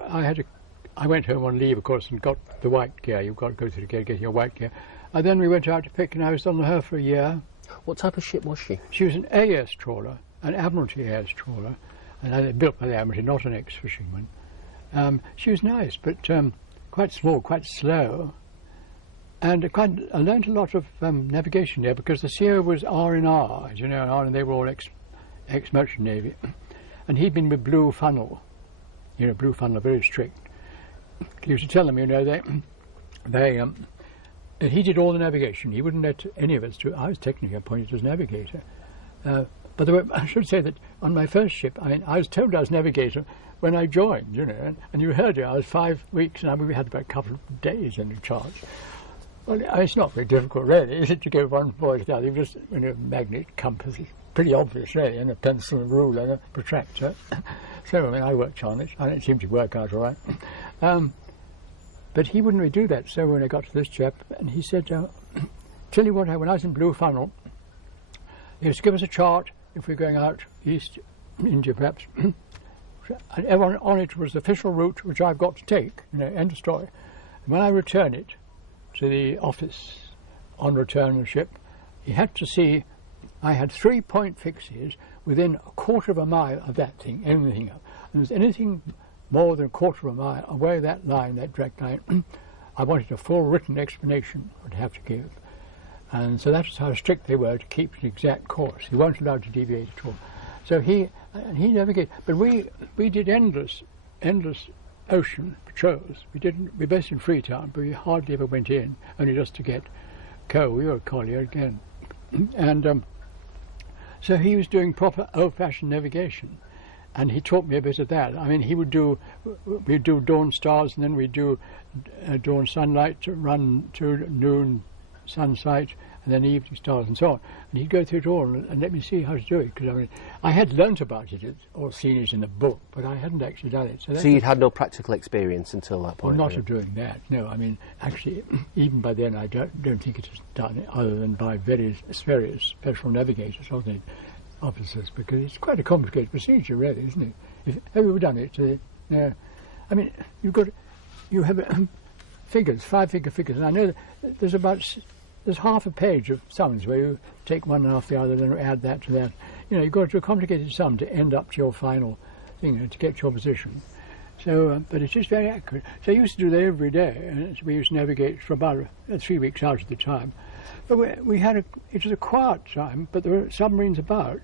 I went home on leave, of course, and got the white gear. You've got to go through the gear, get your white gear. And then we went out to Pict, and I was on her for a year. What type of ship was she? She was an AS trawler, an Admiralty AS trawler, and built by the Admiralty, not an ex-fishing one. She was nice, but quite small, quite slow. And I learned a lot of navigation there, because the CEO was R&R, as you know, and they were all ex-merchant navy. And he'd been with Blue Funnel. You know, Blue Funnel are very strict. He used to tell them, you know, he did all the navigation. He wouldn't let any of us do it. I was technically appointed as navigator. But I should say that on my first ship, I was told I was navigator when I joined, you know, and you heard it. I was 5 weeks, and we had about a couple of days in charge. Well, it's not very difficult, really, is it, to go one voyage to the other? You just, you know, magnet, compass, it's pretty obvious, really, and a pencil, a ruler, and a protractor. So, I mean, I worked on it, and it seemed to work out all right. But he wouldn't really do that. So when I got to this chap, and he said, tell you what, when I was in Blue Funnel, he was to give us a chart if we're going out east, India perhaps, and everyone on it was the official route which I've got to take, you know, end of story. And when I return it to the office on return of the ship, he had to see I had 3-point fixes within a quarter of a mile of that thing, anything else. And if there was anything more than a quarter of a mile away that line, that direct line, I wanted a full written explanation I'd have to give. And so that's how strict they were to keep an exact course. You weren't allowed to deviate at all. So he navigated, but we did endless ocean patrols. We based in Freetown, but we hardly ever went in, only just to get coal. We were a collier again. And so he was doing proper old-fashioned navigation, and he taught me a bit of that. I mean, we'd do dawn stars, and then we'd do dawn sunlight to run to noon sunset, and then evening stars and so on. And he'd go through it all and let me see how to do it, because I mean, I had learnt about it or seen it in the book, but I hadn't actually done it. So you'd had no practical experience until that point? Well, not of doing that, no. I mean, actually, even by then, I don't think it was done other than by various special navigators or the officers, because it's quite a complicated procedure, really, isn't it? Have you ever done it? No. I mean, you have figures, 5-figure figures, and I know that there's half a page of sums where you take one after the other and add that to that. You know, you've got to do a complicated sum to end up to your final thing, to get your position. So, but it's just very accurate. So I used to do that every day, and we used to navigate for about 3 weeks out at the time. But it was a quiet time, but there were submarines about,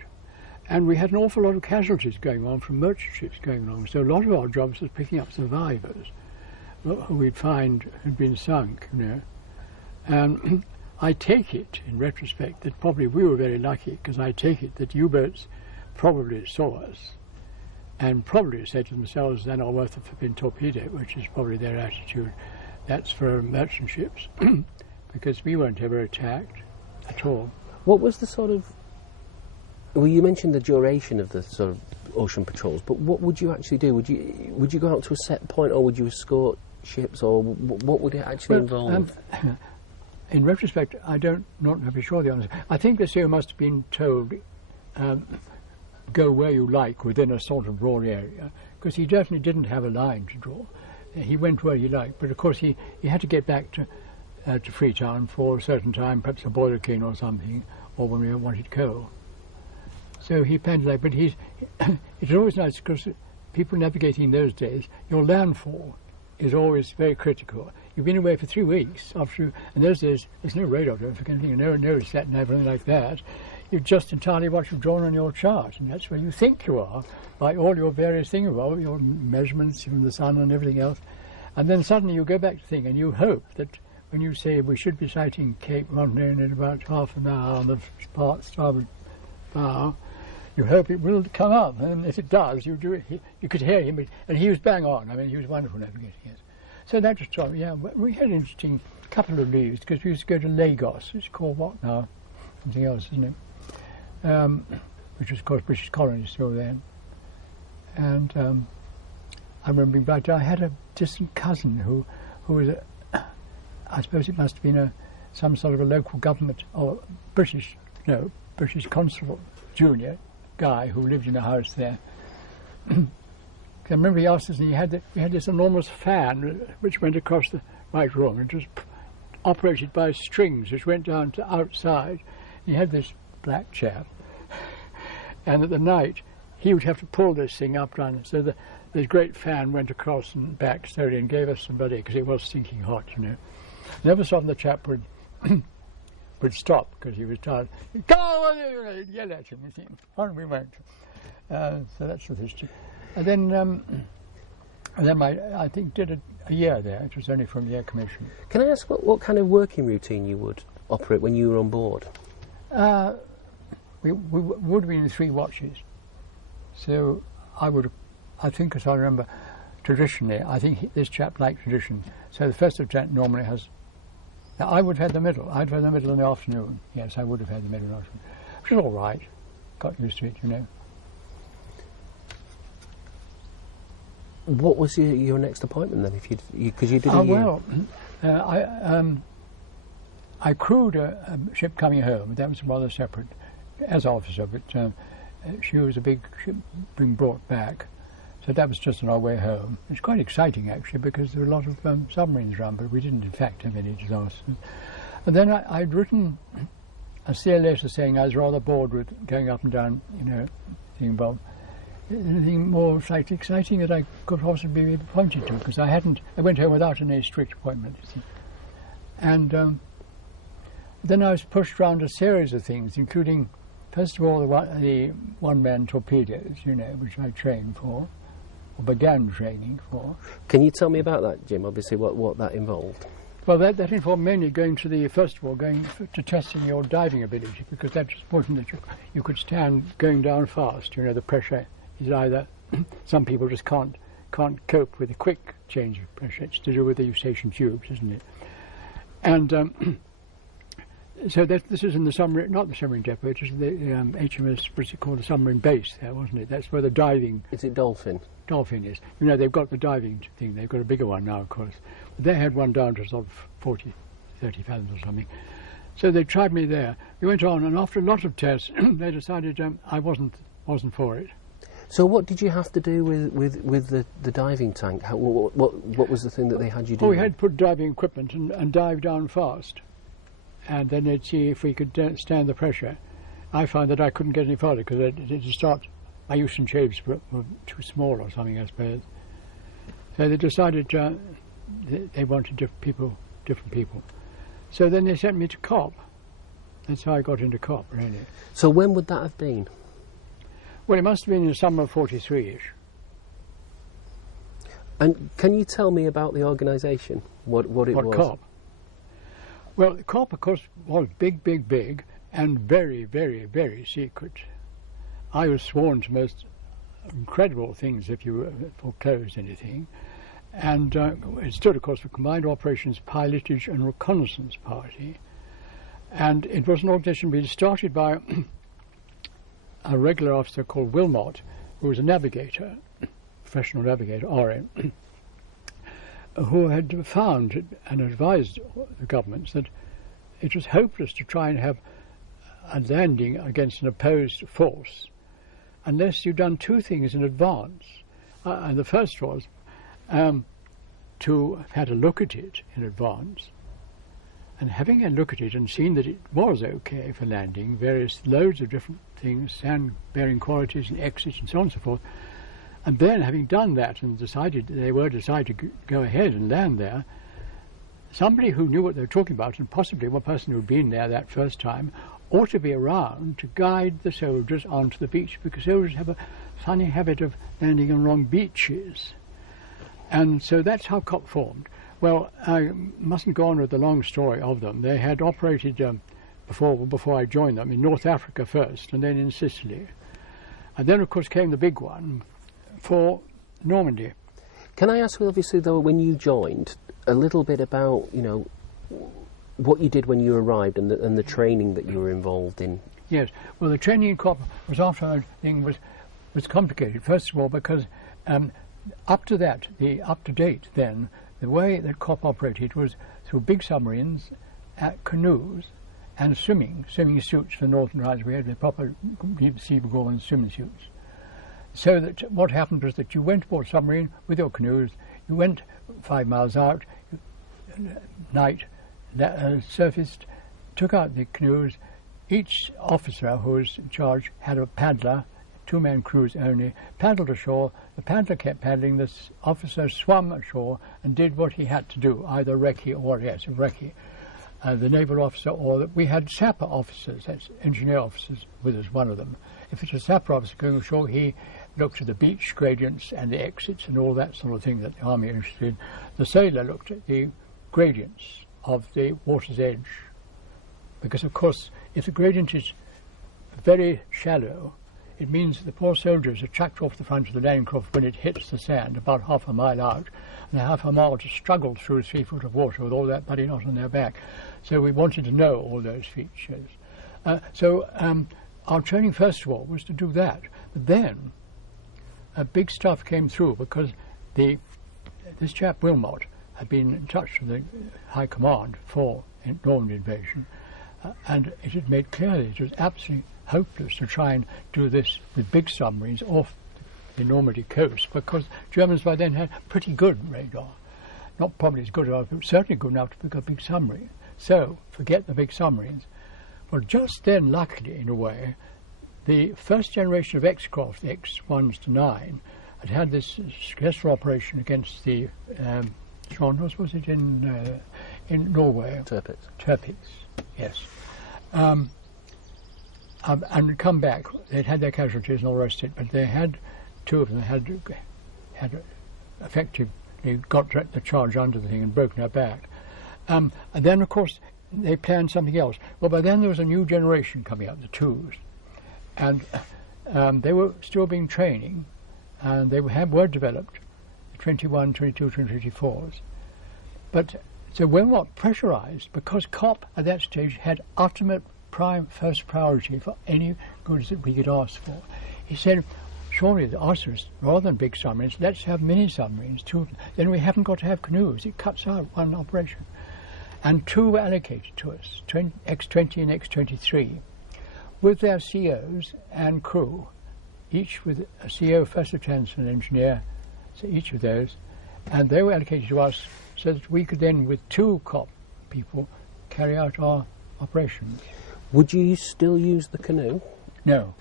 and we had an awful lot of casualties going on from merchant ships going along. So a lot of our jobs was picking up survivors who we'd find had been sunk, you know. And I take it, in retrospect, that probably we were very lucky, because I take it that U-boats probably saw us and probably said to themselves, they're not worth being torpedoed, which is probably their attitude. That's for merchant ships, because we weren't ever attacked at all. What was the sort of... Well, you mentioned the duration of the sort of ocean patrols, but what would you actually do? Would you go out to a set point, or would you escort ships, or what would it actually involve? In retrospect, I not know for sure the answer. I think the CEO must have been told, go where you like within a sort of broad area, because he definitely didn't have a line to draw. He went where he liked, but of course he had to get back to Freetown for a certain time, perhaps a boiler clean or something, or when we wanted coal. So he planned like, but it was always nice, because people navigating in those days, your landfall is always very critical. You've been away for 3 weeks and those days there's no radar, don't forget anything, no sat nav, anything like that. You're just entirely what you've drawn on your chart, and that's where you think you are by all your various things, all your measurements from the sun and everything else. And then suddenly you go back to think, and you hope that when you say we should be sighting Cape Rondoin in about half an hour on the starboard bow, you hope it will come up, and if it does, you do it. You could hear him, and he was bang on. I mean, he was wonderful navigating it. So that was trouble. Yeah, we had an interesting couple of leaves, because we used to go to Lagos. It's called what now? Something else, isn't it? Which was, of course, British colony still then. And I remember being back. I had a distant cousin who was, I suppose it must have been some sort of a local government or British constable junior guy who lived in a house there. I remember he asked us, and we had this enormous fan which went across the right room. It was operated by strings which went down to outside. He had this black chap, and at the night he would have to pull this thing up down. So this great fan went across and back slowly and gave us somebody, because it was stinking hot, you know. Never saw the chap would stop because he was tired. Go on, yell at him. On we went. So that's the history. And then And then I think did a year there. It was only from the Air Commission. Can I ask what kind of working routine you would operate when you were on board? We would have been in 3 watches. So I think, as I remember, traditionally, I think this chap liked tradition. So the first lieutenant normally has. Now I would have had the middle. I'd have had the middle in the afternoon. Yes, I would have had the middle in the afternoon. Which is all right. Got used to it, you know. What was your next appointment then? If because you did a year. Well, I crewed a ship coming home. That was rather separate, as officer, but she was a big ship being brought back. So that was just on our way home. It's quite exciting, actually, because there were a lot of submarines around, but we didn't, in fact, have any disasters. And then I'd written a CA letter saying I was rather bored with going up and down, you know, being involved. Anything more slightly exciting that I could possibly be appointed to, because I went home without any strict appointment, you see. And then I was pushed around a series of things, including, first of all, the one-man torpedoes, you know, which I trained for, or began training for. Can you tell me about that, Jim? Obviously, what that involved? Well, that involved mainly going to testing your diving ability, because that's important that you could stand going down fast. You know, the pressure is either some people just can't cope with a quick change of pressure. It's to do with the Eustachian tubes, isn't it? And so this is in the submarine, not the submarine depot, it is the HMS, what's it called, the submarine base there, wasn't it? That's where the diving... Is it Dolphin? Dolphin is. You know, they've got the diving thing, they've got a bigger one now, of course. But they had one down to sort of 40, 30 fathoms or something. So they tried me there. We went on, and after a lot of tests, they decided I wasn't for it. So what did you have to do with the diving tank? What was the thing that they had you do? Well, we had to put diving equipment and dive down fast. And then they'd see if we could stand the pressure. I found that I couldn't get any farther because my use and shapes were too small or something, I suppose. So they decided they wanted different people. So then they sent me to COP. That's how I got into COP, really. So when would that have been? Well, it must have been in the summer of 43-ish. And can you tell me about the organisation? What it was? What, COP? Well, COP, of course, was big, and very, very, very secret. I was sworn to most incredible things if you foreclosed anything. And it stood, of course, for Combined Operations Pilotage and Reconnaissance Party. And it was an organisation being started by a regular officer called Wilmot, who was a navigator, professional navigator, RN, who had found and advised the governments that it was hopeless to try and have a landing against an opposed force unless you'd done 2 things in advance. And the first was to have had a look at it in advance, and having a look at it and seen that it was okay for landing, loads of different things, sand-bearing qualities and exits and so on and so forth, and then having done that and decided to go ahead and land there, somebody who knew what they were talking about, and possibly one person who had been there that first time, ought to be around to guide the soldiers onto the beach, because soldiers have a funny habit of landing on wrong beaches. And so that's how COP formed. Well, I mustn't go on with the long story of them. They had operated before I joined them in North Africa first, and then in Sicily. And then, of course, came the big one for Normandy. Can I ask, obviously, though, when you joined, a little bit about, you know, what you did when you arrived and the training that you were involved in? Yes. Well, the training in COP was was complicated. First of all, because up to date then, the way that COP operated was through big submarines, canoes, and swimming suits for Northern Riders. We had the proper deep sea and swimming suits. So that what happened was that you went aboard a submarine with your canoes, you went 5 miles out, night, surfaced, took out the canoes. Each officer who was in charge had a paddler, 2-man crews only, paddled ashore. The paddler kept paddling, the officer swam ashore and did what he had to do, either recce or, recce. The naval officer, we had sapper officers, that's engineer officers with us, one of them. If it's a sapper officer going ashore, looked at the beach gradients and the exits and all that sort of thing that the Army are interested in. The sailor looked at the gradients of the water's edge, because of course if the gradient is very shallow, it means that the poor soldiers are chucked off the front of the landing craft when it hits the sand about half a mile out, and half a mile to struggle through 3 foot of water with all that muddy knot on their back. So we wanted to know all those features. Our training first of all was to do that. But then big stuff came through, because this chap Wilmot had been in touch with the High Command for Normandy invasion, and it had made clear that it was absolutely hopeless to try and do this with big submarines off the Normandy coast, because Germans by then had pretty good radar. Not probably as good as ours, but certainly good enough to pick up big submarines. So, forget the big submarines. Well, just then, luckily, in a way, the first generation of X-craft, the X1s to 9, had this successful operation against the was it in Norway? Turpedes, yes. And come back. They'd had their casualties and all the rest of it, but they had, 2 of them had effectively got the charge under the thing and broken her back. And then, of course, they planned something else. Well, by then there was a new generation coming up, the 2s, and they were still being training, and they were developed, the 21, 22, 24s. But so Wilmot pressurised, because COP at that stage had ultimate first priority for any goods that we could ask for. He said, surely the answer is, rather than big submarines, let's have mini submarines too. Then we haven't got to have canoes. It cuts out one operation. And 2 were allocated to us, X-20 and X-23, with their COs and crew, each with a CO, first lieutenant and engineer, so each of those, and they were allocated to us so that we could then, with 2 COP people, carry out our operations. Would you still use the canoe? No.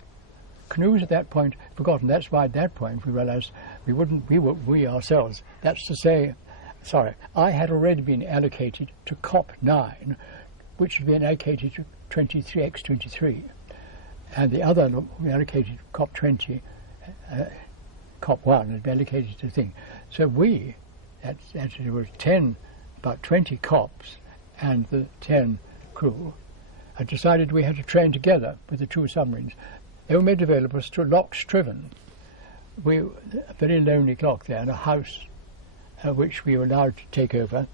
Canoes at that point forgotten. That's why at that point we realised we ourselves. That's to say, sorry, I had already been allocated to COP 9, which had been allocated to 23X-23, and the other we allocated COP 20, COP 1 had been allocated to the thing. So we, actually there were about 20 COPs and the 10 crew, had decided we had to train together with the 2 submarines. They were made available to lock Striven. A very lonely lock there, in a house which we were allowed to take over.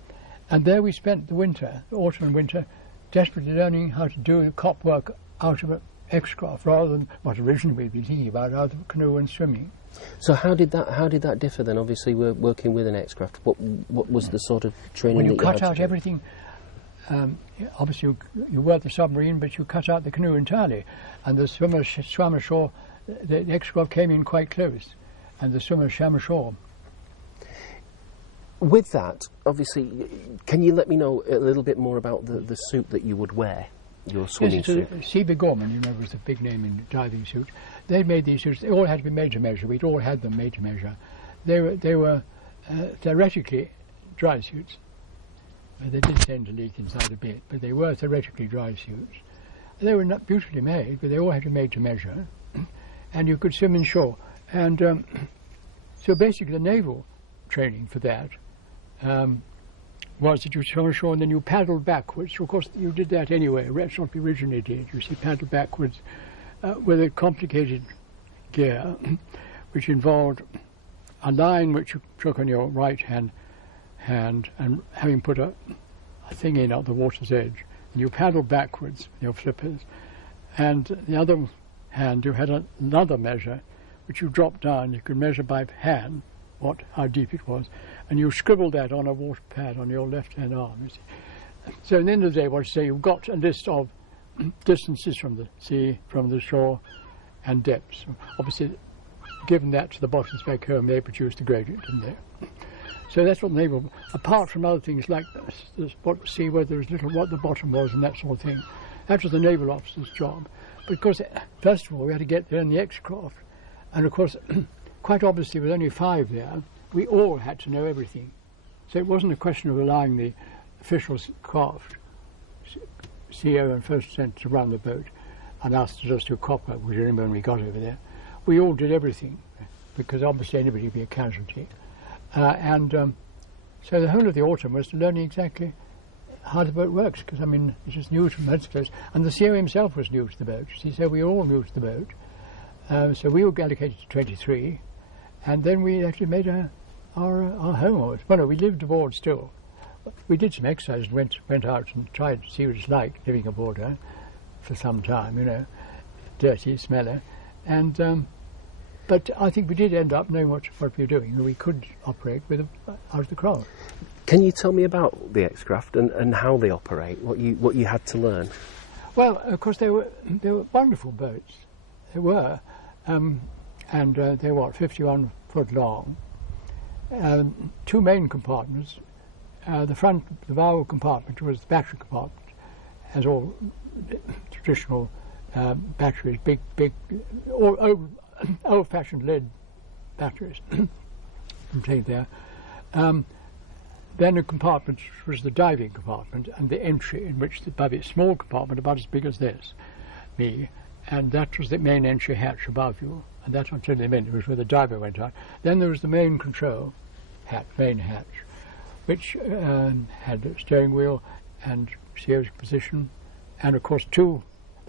And there we spent the winter, the autumn and winter, desperately learning how to do COP work out of an X-craft, rather than what originally we'd been thinking about, out of a canoe and swimming. So how did that differ then? Obviously we're working with an X-craft. What was the sort of training when that you you had cut out everything? Obviously you work the submarine, but you cut out the canoe entirely, and the swimmers swam ashore. The X-craft came in quite close, and the swimmers swam ashore. With that, obviously, can you let me know a little bit more about the suit that you would wear, your swimming suit? C.B. Gorman, you remember, was the big name in diving suit. They made these suits. They all had to be made to measure. We'd all had them made to measure. They were theoretically dry suits. They did tend to leak inside a bit, but they were theoretically dry suits. They were not beautifully made, but they all had to be made to measure, and you could swim inshore. And so basically the naval training for that was that you swam ashore and then you paddled backwards. Of course, you did that anyway. That's what we originally did. You see, paddle backwards with a complicated gear, which involved a line which you took on your right hand, and having put a thing in at the water's edge, and you paddled backwards with your flippers, and the other hand you had another measure which you dropped down. You could measure by hand how deep it was, and you scribbled that on a water pad on your left hand arm. You see. So at the end of the day, what you say, you've got a list of distances from the sea, from the shore, and depths. Obviously, given that to the bottoms back home, they produced the gradient, didn't they? So that's what the naval, apart from other things like see whether there's what the bottom was and that sort of thing. That was the naval officer's job. Because first of all, we had to get there in the X-craft, and of course, quite obviously, with only 5 there, we all had to know everything. So it wasn't a question of allowing the official craft, CO and first lieutenant, to run the boat, and us to just do COP work, which I remember when we got over there. We all did everything. because obviously anybody would be a casualty. So the whole of the autumn was learning exactly how the boat works, because I mean it's just new to most of us, and the CO himself was new to the boat. You see, so we were all new to the boat. So we were allocated to 23, and then we actually made our home of it. Well, no, we lived aboard still. We did some exercise and went out and tried to see what it's like living aboard her for some time, you know, dirty, smelly, and but I think we did end up knowing what we were doing. We could operate out of the crowd. Can you tell me about the X-Craft and how they operate, what you had to learn? Well, of course, they were wonderful boats. They were, and they were 51 foot long. 2 main compartments. The front, the bow compartment was the battery compartment, as all traditional batteries, big, old-fashioned lead batteries contained there. Then a compartment was the diving compartment, and the entry, in which above it, small compartment about as big as this, and that was the main entry hatch above you, and that's until they meant it was where the diver went out. Then there was the main control hatch, main hatch, which had a steering wheel and steerage position, and of course the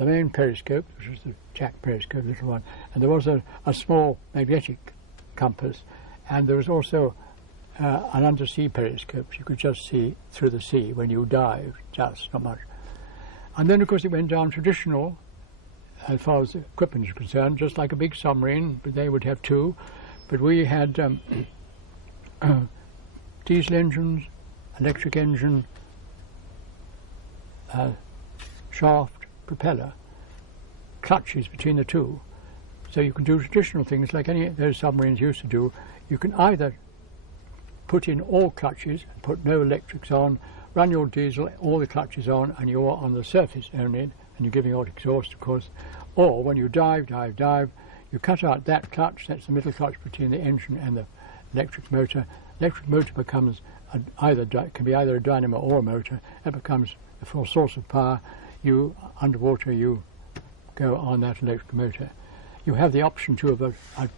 main periscope, which was the jack periscope, little one, and there was a small magnetic compass, and there was also an undersea periscope. You could just see through the sea when you dive, just not much. And then of course it went down traditional, as far as the equipment is concerned, just like a big submarine, but they would have 2. But we had diesel engines, electric engine, shaft, propeller, clutches between the 2. So you can do traditional things like any of those submarines used to do. You can either put in all clutches and put no electrics on, run your diesel, all the clutches on, and you're on the surface only, and you're giving out exhaust, of course. Or when you dive, you cut out that clutch, that's the middle clutch between the engine and the electric motor. Electric motor becomes can be either a dynamo or a motor. It becomes a full source of power. You, underwater, you go on that electric motor. You have the option to have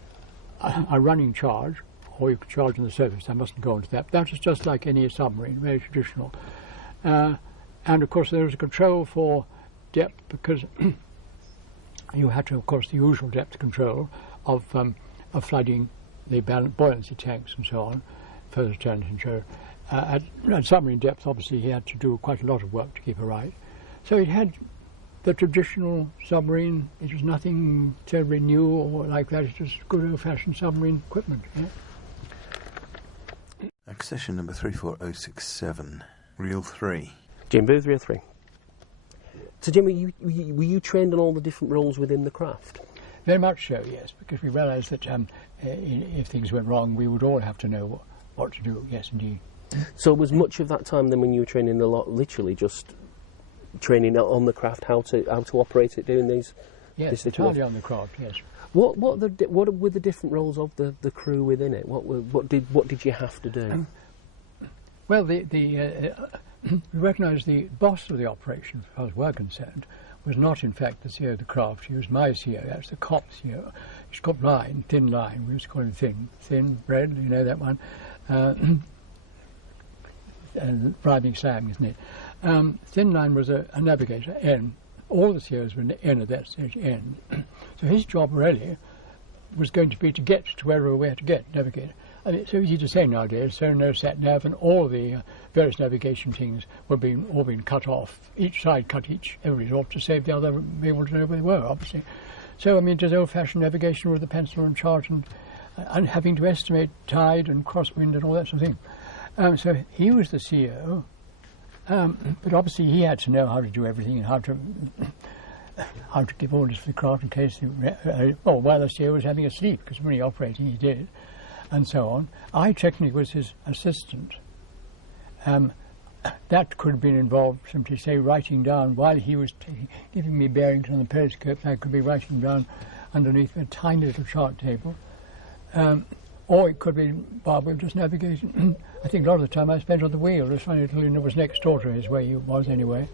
a running charge, or you could charge on the surface. I mustn't go into that. That is just like any submarine, very traditional. And of course there was a control for depth, because you had to, of course, the usual depth control of flooding the buoyancy tanks and so on, further turn and show. At submarine depth, obviously, he had to do quite a lot of work to keep it right. So it had the traditional submarine. It was nothing terribly new or like that. It was good old-fashioned submarine equipment. Yeah? Accession number 34067, Reel 3. Jim Booth, Reel 3. So Jim, were you trained on all the different roles within the craft? Very much so, yes, because we realised that if things went wrong, we would all have to know what to do, yes, indeed. So was much of that time then when you were training a lot, literally just training on the craft, how to operate it, doing these? Yes, entirely on the craft, yes. What were the different roles of the crew within it? What did you have to do? Well, we recognised the boss of the operation, as far as we're concerned, was not in fact the CEO of the craft. He was my CEO. That's the cop CEO. He's got thin line. We used to call him thin bread. You know that one. And riding Sam, isn't it? Thin line was a navigator. N. All the CEOs were N at that stage. N. So his job really was going to be to get to wherever we had to get, navigate. And it's so easy to say nowadays, so no sat nav, and all the various navigation things were all being cut off. Each side cut everybody's off to save the other be able to know where they were, obviously. So I mean, just old-fashioned navigation with a pencil and chart, and having to estimate tide and crosswind and all that sort of thing. So he was the CEO, but obviously he had to know how to do everything and how to give orders for the craft in case while the CEO was having a sleep, because when he operating he did, and so on. I technically was his assistant. That could have been involved simply, say, writing down while he was giving me bearings on the periscope. I could be writing down underneath a tiny little chart table, or it could be Barbara just navigating. I think a lot of the time I spent on the wheel, just trying to was next door to his, where he was anyway.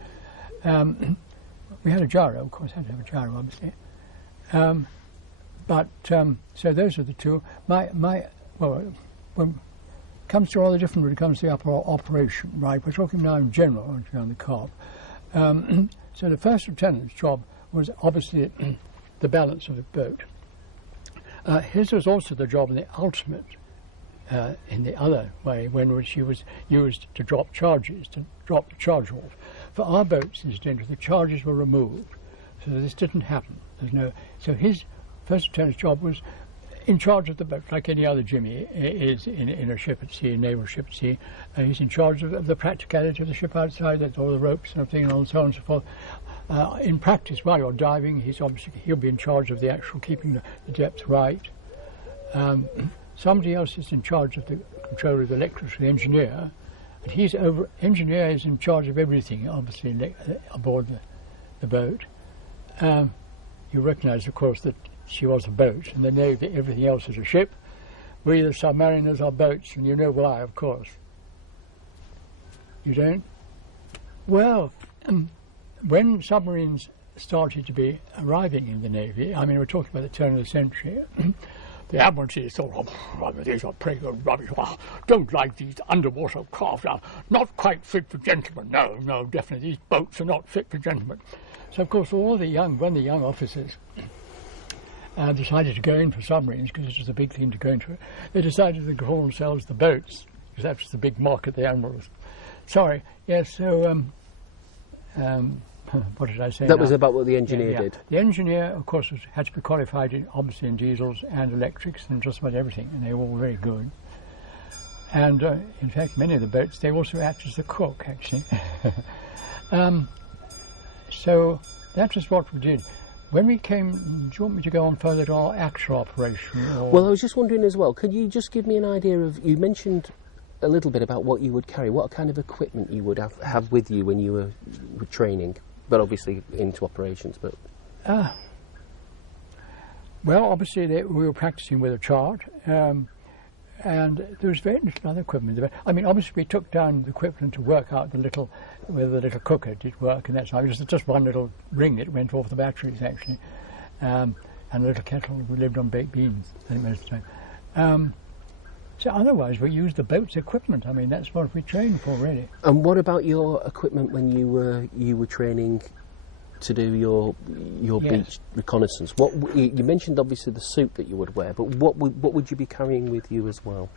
We had a gyro, of course, had to have a gyro, obviously. But so those are the two. Well, when it comes to all the different when it comes to the operation, right? We're talking now in general on the carp. So the first lieutenant's job was obviously the balance of the boat. His was also the job in the ultimate, in the other way, when she was used to drop charges, to drop the charge off. For our boats, incidentally, the charges were removed, so this didn't happen. So his first lieutenant's job was in charge of the boat, like any other Jimmy is in a ship at sea, a naval ship at sea. He's in charge of the practicality of the ship outside, that's all the ropes and everything, and so on and so forth. In practice, while you're diving, he'll be in charge of the actual keeping the depth right. Somebody else is in charge of the control of the electrics, the engineer, and engineer is in charge of everything, obviously, aboard the boat. You recognise, of course, that she was a boat, and they know that everything else is a ship. We, the submariners, are boats, and you know why, of course. You don't? Well, when submarines started to be arriving in the Navy, I mean, we're talking about the turn of the century, the Admiralty thought, these are pretty good rubbish. Don't like these underwater craft. Not quite fit for gentlemen. No, definitely. These boats are not fit for gentlemen. So, of course, when the young officers decided to go in for submarines, because it was a big thing to go into it, they decided to call themselves the boats, because that was the big market, the admirals. Sorry, yes, so, what did I say That now? was about what the engineer did. The engineer, of course, had to be qualified obviously in diesels and electrics and just about everything, and they were all very good. And in fact, many of the boats, they also act as the cook, actually. So that was what we did. When we came, do you want me to go on further to our actual operation? Well, I was just wondering as well, could you just give me an idea of, you mentioned a little bit about what you would carry, what kind of equipment you would have with you when you were training, but obviously into operations, but... Well, obviously we were practicing with a chart, and there was very little other equipment. I mean, obviously we took down the equipment to work out whether the little cooker did work, and that's how it was just one little ring that went off the batteries, actually, and a little kettle. We lived on baked beans most of the time. So otherwise we used the boat's equipment. I mean, that's what we trained for, really. And what about your equipment when you were training to do your beach reconnaissance? What you mentioned, obviously, the suit that you would wear, but what would you be carrying with you as well?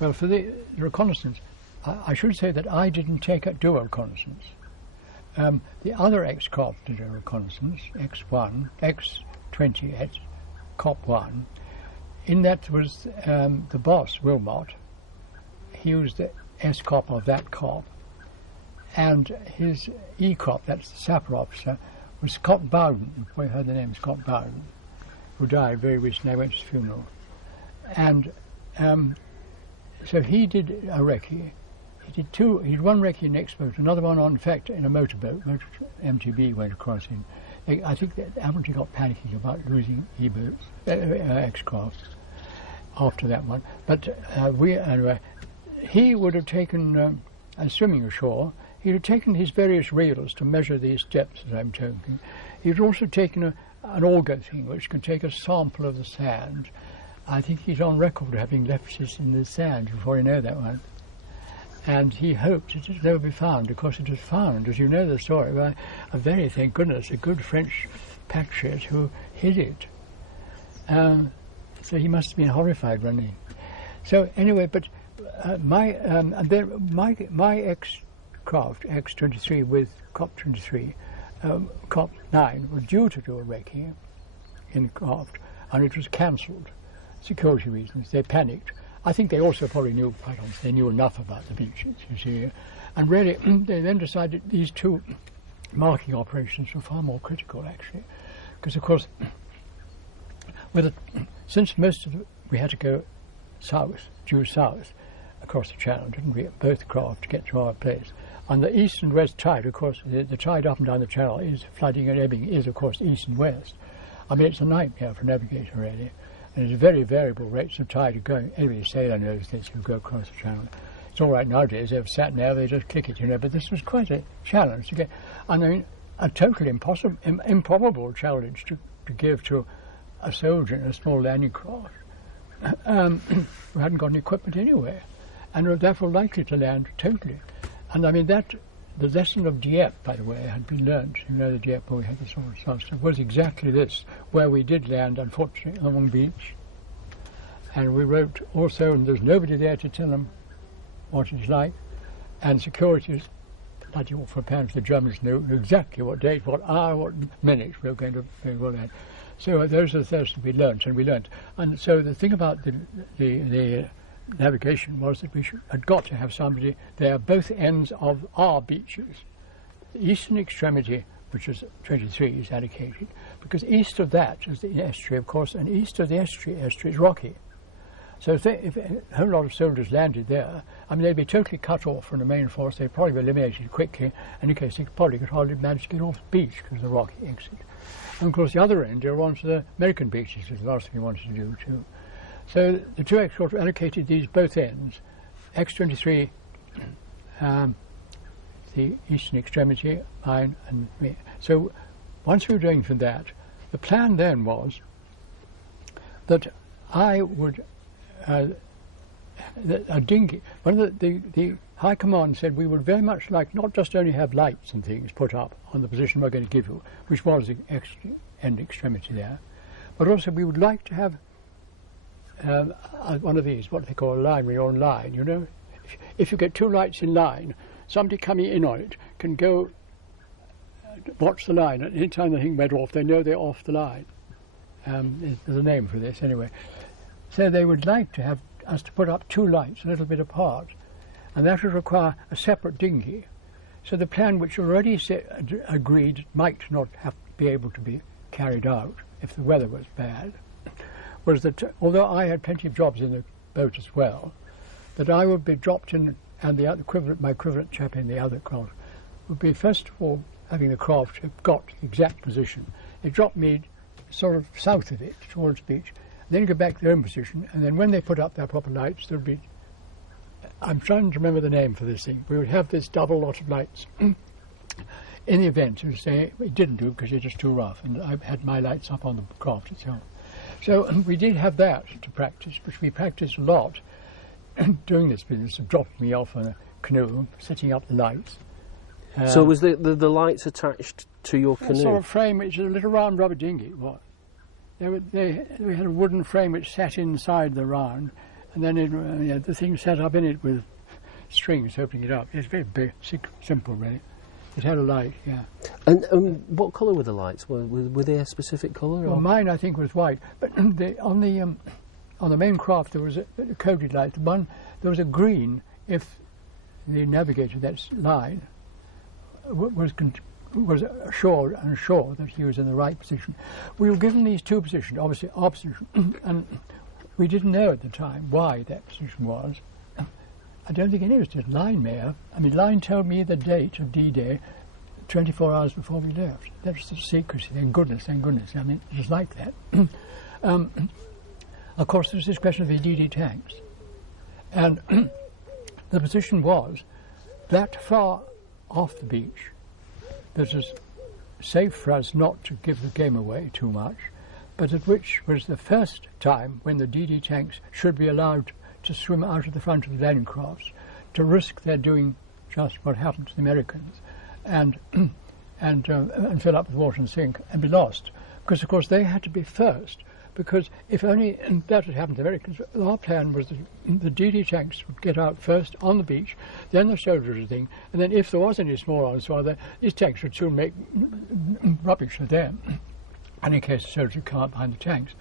Well, for the reconnaissance, I should say that I didn't do a reconnaissance. The other ex-cop did a reconnaissance, X1, X20 at Cop 1. In that was the boss, Wilmot. He was the S-cop of that cop. And his E-cop, that's the sapper officer, was Scott Bowden. We heard the name Scott Bowden, who died very recently. I went to his funeral. And so he did a recce. He did one recce in X-boat, another one in fact, in a motorboat. MTB went across in. I think that Admiralty got panicking about losing E-boats, X-craft, after that one. But anyway, he would have taken, swimming ashore, he'd have taken his various reels to measure these depths, as I'm talking. He'd also taken an auger thing, which can take a sample of the sand. I think he's on record having left it in the sand before you know that one. And he hoped it would never be found. Of course, it was found, as you know the story, by thank goodness, a good French patriot who hid it. So he must have been horrified when he... So anyway, but my ex-craft, X-23 with Cop 23, Cop 9 was due to do a recce in craft, and it was cancelled. Security reasons, they panicked. I think they also probably knew, quite honestly, they knew enough about the beaches, you see. And really, they then decided these two marking operations were far more critical, actually. Because, of course, since we had to go due south, across the channel, didn't we, both craft to get to our place. On the east and west tide, of course, the tide up and down the channel is flooding and ebbing, is, of course, east and west. I mean, it's a nightmare for a navigator, really. And there's very variable rates of tide going. Every sailor knows this who go across the channel. It's all right nowadays, they've sat now, they just kick it, you know, but this was quite a challenge to get. I mean, a totally improbable challenge to give to a soldier in a small landing craft who hadn't got any equipment anywhere, and were therefore likely to land totally. And I mean that the lesson of Dieppe, by the way, had been learnt. You know, the Dieppe where we had this sort of disaster was exactly this, where we did land, unfortunately, on the beach. And we wrote also, and there's nobody there to tell them what it's like, and security is bloody awful. Apparently the Germans knew exactly what date, what hour, what minutes we were going to land. So those are the things to be learnt, and we learnt. And so the thing about the navigation was that we had got to have somebody there, both ends of our beaches. The eastern extremity, which is 23, is allocated, because east of that is the estuary, of course, and east of the estuary is rocky. So if a whole lot of soldiers landed there, I mean, they'd be totally cut off from the main force. They'd probably be eliminated quickly. In any case, they probably could hardly manage to get off the beach because of the rocky exit. And of course, the other end, you're onto the American beaches, which is the last thing you wanted to do too. So the two X-Corps allocated these both ends. X-23, the eastern extremity, mine and me. So once we were doing from that, the plan then was that I would a dinghy. One of the High Command said we would very much like not just only have lights and things put up on the position we're going to give you, which was the end extremity there, but also we would like to have one of these, what they call a line, we're on line, you know. If you get two lights in line, somebody coming in on it can go watch the line, and any time the thing went off, they know they're off the line. There's a name for this anyway. So they would like to have us to put up two lights a little bit apart, and that would require a separate dinghy. So the plan, which already agreed might not have be able to be carried out if the weather was bad, was that although I had plenty of jobs in the boat as well, that I would be dropped in, and the other my equivalent chap in the other craft would be first of all having the craft have got the exact position. They dropped me sort of south of it towards the beach, then go back to their own position, and then when they put up their proper lights, there would be, I'm trying to remember the name for this thing, we would have this double lot of lights. In the event, to say, it didn't do because it's just too rough, and I had my lights up on the craft itself. So we did have that to practice, which we practiced a lot doing this business of dropping me off on a canoe, setting up the lights. So was the lights attached to your canoe? A sort of frame, which is a little round rubber dinghy. What? We had a wooden frame which sat inside the round, and then the thing sat up in it with strings opening it up. It's very big, simple, really. It had a light, yeah. And what colour were the lights? Were they a specific colour? Well, mine I think was white, but on the main craft there was a coded light. There was a green if the navigator, that's line, was assured that he was in the right position. We were given these two positions, obviously our position, and we didn't know at the time why that position was. I don't think any of us did. Line may have. I mean, Line told me the date of D-Day 24 hours before we left. That's the secrecy. Thank goodness. I mean, it was like that. Of course, there's this question of the DD tanks. And the position was that far off the beach that it was safe for us not to give the game away too much, but at which was the first time when the DD tanks should be allowed to swim out of the front of the landing crafts, to risk their doing just what happened to the Americans, and fill up with water and sink and be lost. Because of course they had to be first, because if only that had happened to the Americans, our plan was that the DD tanks would get out first on the beach, then the soldiers would think, and then if there was any small arms rather, these tanks would soon make rubbish of them. And in case the soldiers would come up behind the tanks.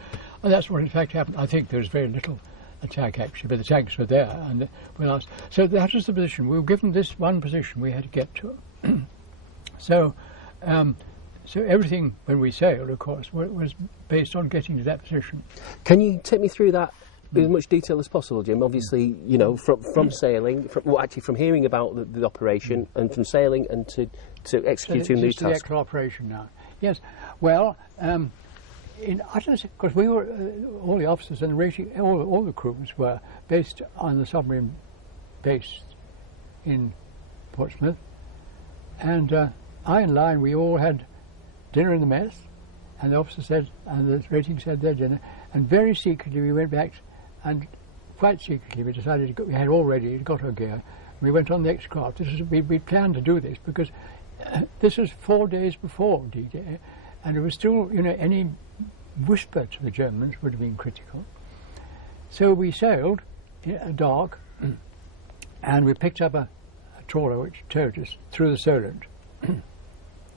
And that's what in fact happened. I think there was very little attack actually, but the tanks were there and we lost. So that was the position. We were given this one position we had to get to. So everything when we sailed, of course, was based on getting to that position. Can you take me through that in as much detail as possible, Jim? Obviously, you know, from sailing, from hearing about the operation, and from sailing and to executing these tasks. The actual operation now. Yes. Well. Because we were, all the officers and all the crews were based on the submarine base in Portsmouth, and I and Line, we all had dinner in the mess, And the officer said, and the rating said their dinner, and very secretly we went back, and quite secretly we decided to go, we had all ready, got our gear, and we went on the next craft. We planned to do this because this was 4 days before D-Day, and it was still, you know, any whisper to the Germans would have been critical. So we sailed dark, and we picked up a trawler which towed us through the Solent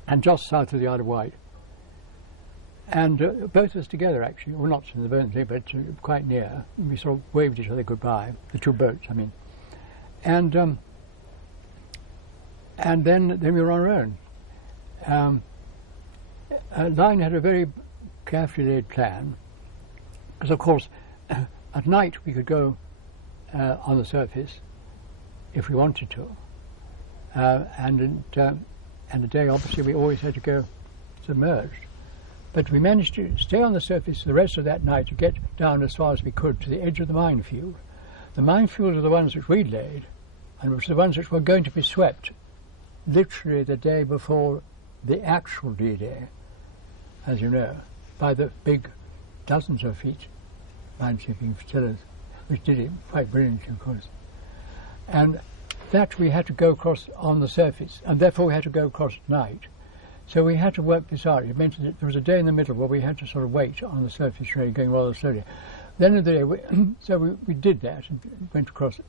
and just south of the Isle of Wight. And both of us together, actually, well, not in the Bernsey, but quite near. We sort of waved each other goodbye, the two boats, I mean. And then we were on our own. Line had a very carefully laid plan, because of course at night we could go on the surface if we wanted to, and the day obviously we always had to go submerged. But we managed to stay on the surface the rest of that night to get down as far as we could to the edge of the minefield. The minefields are the ones which we'd laid, and which are the ones which were going to be swept literally the day before the actual D-Day, as you know, by the big dozens of feet minesweeping flotillas, which did it quite brilliantly, of course. And that we had to go across on the surface, and therefore we had to go across at night. So we had to work this out. It meant that there was a day in the middle where we had to sort of wait on the surface, really going rather slowly. Then in the day, we did that and went across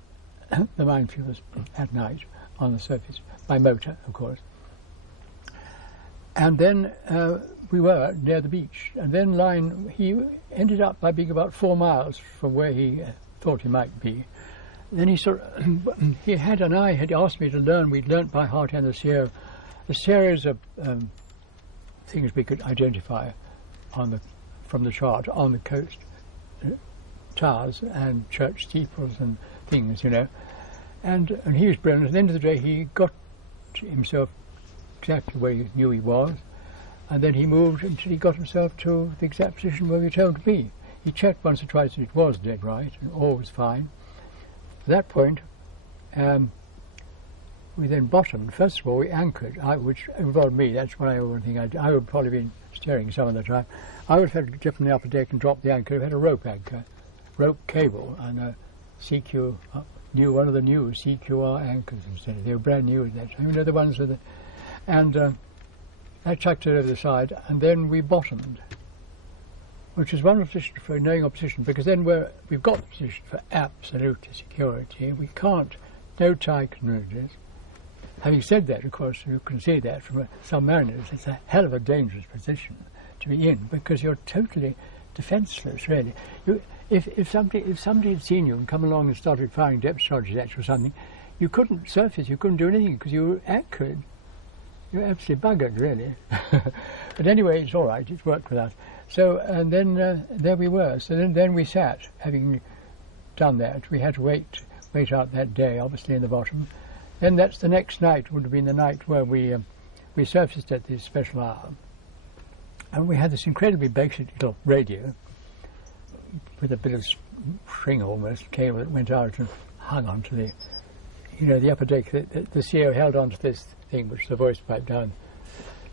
the minefields at night on the surface, by motor, of course. And then we were near the beach. And then Line, he ended up by being about 4 miles from where he thought he might be. Then he he had, and I had asked me to learn, we'd learnt by heart and the series of things we could identify from the chart on the coast, towers and church steeples and things, you know. And he was brilliant. At the end of the day, he got himself exactly where he knew he was, and then he moved until he got himself to the exact position where we were told to be. He checked once or twice that it was dead right, and all was fine. At that point, we then bottomed. First of all, we anchored, which involved me. That's what I would think. I would probably been steering some of the time. I would have had to dip from the upper deck and drop the anchor. We had a rope anchor, rope cable, and a CQ, one of the new CQR anchors instead of, they were brand new at that time. You know, the ones with the, and I chucked it over the side, and then we bottomed, which is one position for knowing our position, because then we've got the position for absolute security. We can't, no tide can ruin us. Having said that, of course, you can see that from submariners, it's a hell of a dangerous position to be in, because you're totally defenceless, really. If somebody had seen you and come along and started firing depth charges at you or something, you couldn't surface, you couldn't do anything, because you were anchored. You were absolutely buggered, really. But anyway, it's all right, it's worked with us. So, and then there we were. So then we sat, having done that. We had to wait out that day, obviously, in the bottom. Then that's the next night, would have been the night where we surfaced at this special hour. And we had this incredibly basic little radio with a bit of string, almost, cable that went out and hung onto the, you know, the upper deck. The CO held onto this thing, which the voice pipe down,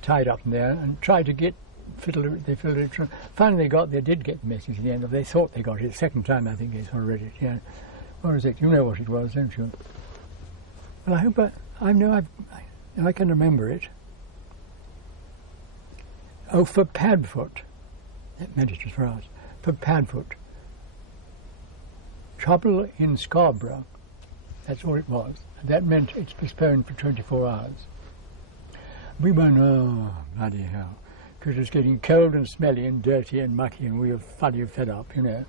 tied up in there, and tried to get, they fiddled it. Finally they did get the message in the end. They thought they got it. The second time, I think, they sort of read it. Yeah. What was it? You know what it was, don't you? Well, I hope I can remember it. Oh, for Padfoot. That meant it was for us. For Padfoot. Trouble in Scarborough. That's all it was. And that meant it's postponed for 24 hours. We went, oh, bloody hell. Because it was getting cold and smelly and dirty and mucky, and we were funny and fed up, you know.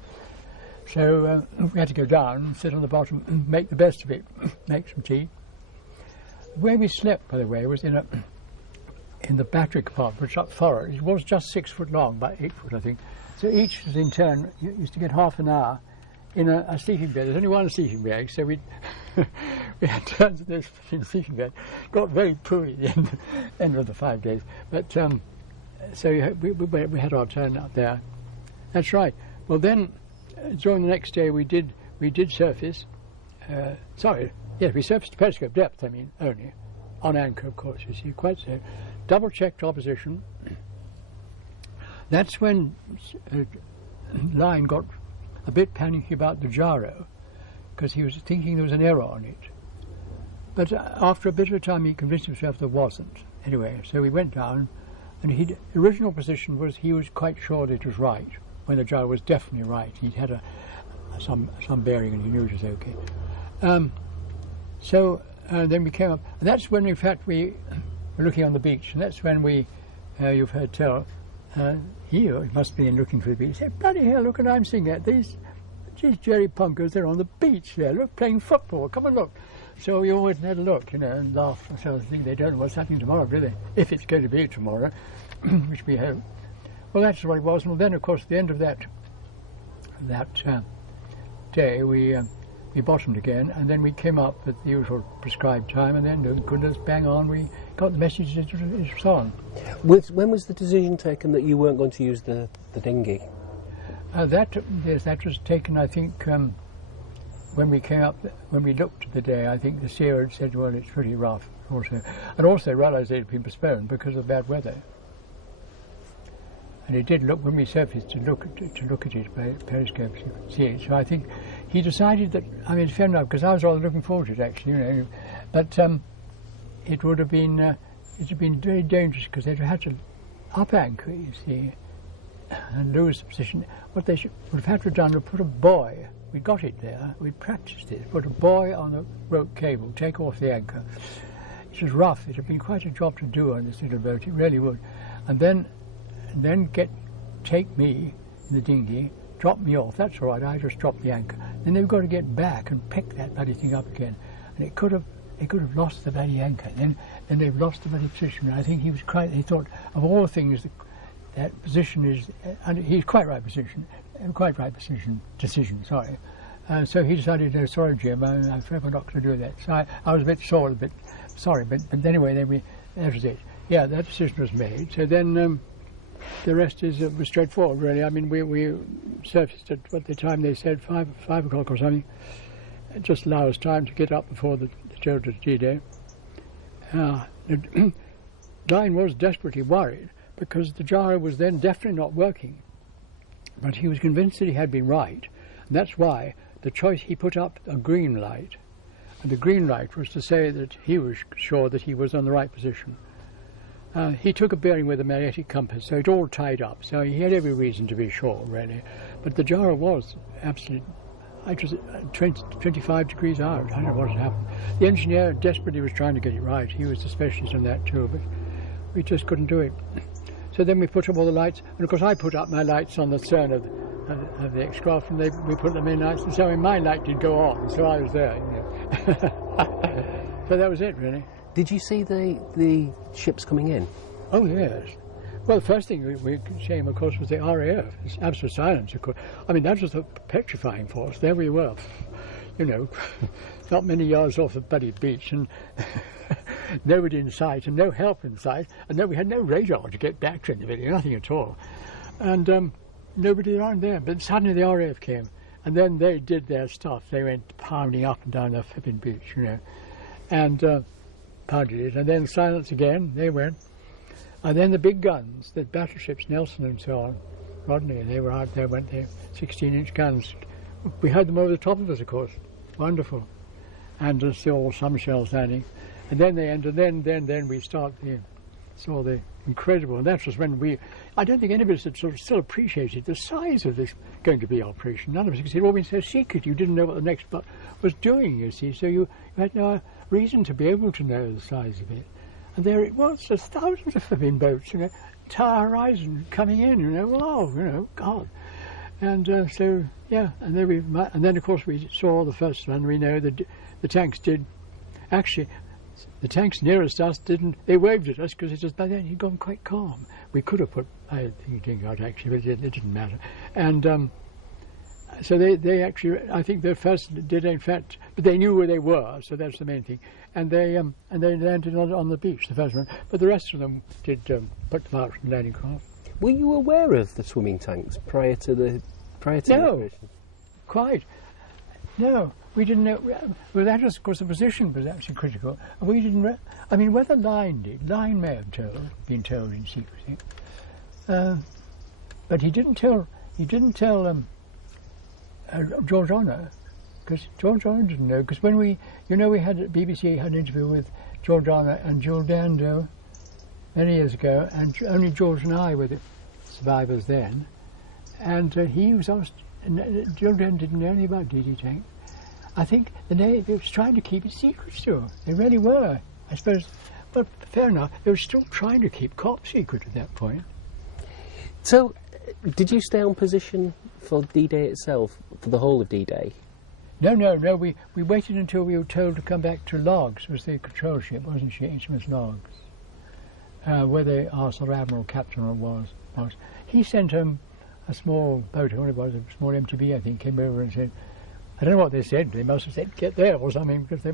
So we had to go down, sit on the bottom, and make the best of it, make some tea. Where we slept, by the way, was in the battery compartment, which up forward. It was just 6 foot long, about 8 foot, I think. So each was in turn, used to get half an hour in a sleeping bed. There's only one sleeping bag, so we had turns of this sleeping bed. Got very poorly at the end of the 5 days. But so we had our turn up there. That's right. Well, then during the next day we did surface. We surfaced to periscope depth. I mean, only on anchor, of course. You see, quite so. Double-checked our position. That's when Lyne got a bit panicky about the gyro, because he was thinking there was an error on it. But after a bit of time he convinced himself there wasn't. Anyway, so we went down, and the original position was he was quite sure that it was right, when the gyro was definitely right. He'd had some bearing and he knew it was okay. So then we came up, and that's when in fact we were looking on the beach, and that's when we, you've heard tell, he must have been looking for the beach. He said, bloody hell, look what I'm seeing at these Jerry Punkers, they're on the beach there, look, playing football, come and look. So we always had a look, you know, and laughed ourselves, think they don't know what's happening tomorrow, do they? If it's going to be tomorrow, which we hope. Well, that's what it was. And then, of course, at the end of that day, we bottomed again, and then we came up at the usual prescribed time, and then, goodness, bang on, we got the message it was on. When was the decision taken that you weren't going to use the dinghy? That was taken, I think, when we came up, when we looked at the day. I think the seer had said, well, it's pretty rough, also. And also realised it had been postponed because of bad weather. And it did look, when we surfaced, to look at it by periscope, you could see it. So I think he decided that, I mean, it's fair enough, because I was rather looking forward to it, actually, you know. But it would have been, it had been very dangerous, because they'd had to up anchor, you see, and lose the position. What they would have had to have done was put a buoy. We got it there, we practiced it, put a buoy on the rope cable, take off the anchor. It was rough, it had been quite a job to do on this little boat, it really would. And then take me in the dinghy, drop me off, that's all right, I just dropped the anchor. Then they've got to get back and pick that bloody thing up again. And they could have lost the bloody anchor, then they've lost the bloody position. And I think he was quite, he thought, of all things, that position is, and he's quite right decision, sorry. So he decided, no, sorry Jim, I'm afraid we're not going to do that. So I was a bit sore, a bit sorry, but anyway, that was it. Yeah, that decision was made. So then the rest was straightforward, really. I mean, we surfaced at what the time they said, 5 o'clock or something. It just allow us time to get up before the children's G-Day. Lyne was desperately worried, because the gyro was then definitely not working. But he was convinced that he had been right, and that's why the choice, he put up a green light, and the green light was to say that he was sure that he was on the right position. He took a bearing with a magnetic compass, so it all tied up, so he had every reason to be sure, really. But the gyro was absolutely, it was 25 degrees out. I don't know what had happened. The engineer desperately was trying to get it right. He was the specialist in that too, but we just couldn't do it. So then we put up all the lights, and of course I put up my lights on the stern of the X-craft, and we put them in lights, and so my light did go on, so I was there. You know. So that was it, really. Did you see the ships coming in? Oh yes. Well, the first thing we came, of course, was the RAF. It's absolute silence, of course. I mean, that was petrifying for us. There we were, you know, not many yards off the bloody beach, and nobody in sight, and no help in sight, and we had no radar to get back to anybody, nothing at all. And nobody around there. But suddenly the RAF came, and then they did their stuff. They went pounding up and down the flipping beach, you know, and pounded it. And then silence again, they went. And then the big guns, the battleships, Nelson and so on, Rodney, they were out there, went there, 16-inch guns. We had them over the top of us, of course. Wonderful. And still some shells landing. And then they ended, then we saw the incredible, and that was when I don't think any of us had sort of still appreciated the size of this going to be operation. None of us, because it had all been so secret, you didn't know what the next butt was doing, you see, so you had no reason to be able to know the size of it. And there it was, there's thousands of flipping boats, you know, entire horizon coming in, you know, wow, you know, God. And so, yeah, and then of course we saw the first one. We know that the tanks did, actually, the tanks nearest us didn't, they waved at us because it was, by then he'd gone quite calm. We could have put, I think, ding out actually, but it didn't matter. And so they actually, I think the first did in fact, but they knew where they were, so that's the main thing. And they landed on the beach, the first one, but the rest of them did put them out from landing craft. Were you aware of the swimming tanks prior to the operation? Quite. No, we didn't know. Well, that was, of course, the position was absolutely critical. And we didn't. I mean, whether Lyne did, Lyne may have been told in secrecy. But he didn't tell George Honour, because George Honour didn't know. Because when we had at BBC had an interview with George Honour and Jules Dando many years ago, and only George and I were the survivors then. And he was asked, and Jules Dando didn't know anything about DD tank. I think the Navy was trying to keep it secret still. They really were, I suppose. But fair enough, they were still trying to keep COP secret at that point. So, did you stay on position for D-Day itself, for the whole of D-Day? No. We waited until we were told to come back to Logs, was the control ship, wasn't she? HMS Logs, where the Arsenal Admiral Captain was. He sent a small boat, what it was, a small MTB, I think, came over and said, I don't know what they said. They must have said, "Get there" or something, because they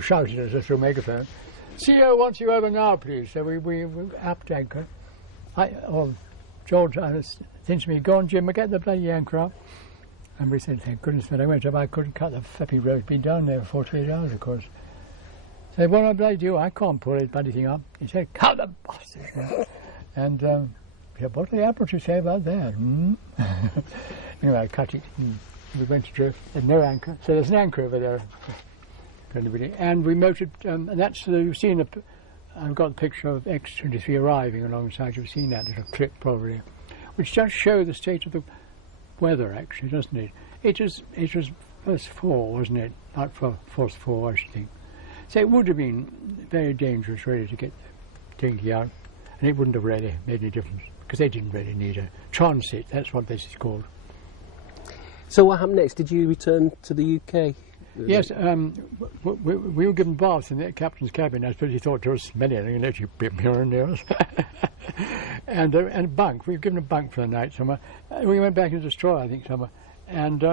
shouted at us through a megaphone. "CO wants you over now, please." So we upped anchor. George said to me, "Go on, Jim, get the bloody anchor up." And we said, "Thank goodness that I went up. I couldn't cut the flippy rope. Been down there for 48 hours, of course." I said, "What do I bloody do? I can't pull this bloody thing up." He said, "Cut the bastard." And he said, "What did the Admiral say about that?" Anyway, I cut it. We went adrift. There's no anchor. So there's an anchor over there. And we motored, and that's, you've seen, I've got a picture of X-23 arriving alongside. You've seen that little clip probably, which does show the state of the weather, actually, doesn't it? It was first 4, wasn't it? Not for force 4, I should think. So it would have been very dangerous, really, to get the dinghy out, and it wouldn't have really made any difference, because they didn't really need a transit. That's what this is called. So what happened next? Did you return to the UK? Yes, we were given baths in the captain's cabin. I suppose he thought there was smelly and let you be here and there. And a bunk. We were given a bunk for the night somewhere. We went back in the destroyer, I think, somewhere. And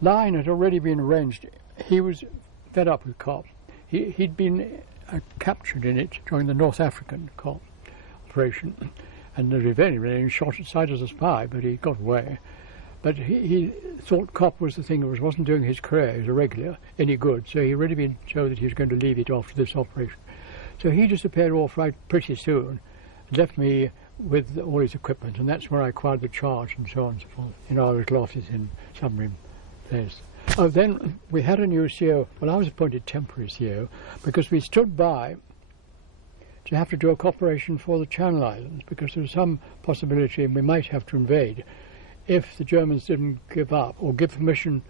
line had already been arranged. He was fed up with COP. He'd been captured in it during the North African COP operation. And the Revenge shot aside as a spy, but he got away. But he thought COP was the thing that wasn't doing his career as a regular any good, so he'd already been told that he was going to leave it after this operation. So he disappeared off right pretty soon, left me with all his equipment, and that's where I acquired the charge and so on and so forth, in our little office in submarine place. Oh, then we had a new CO. Well, I was appointed temporary CO because we stood by to have to do a cooperation for the Channel Islands, because there was some possibility we might have to invade if the Germans didn't give up or give permission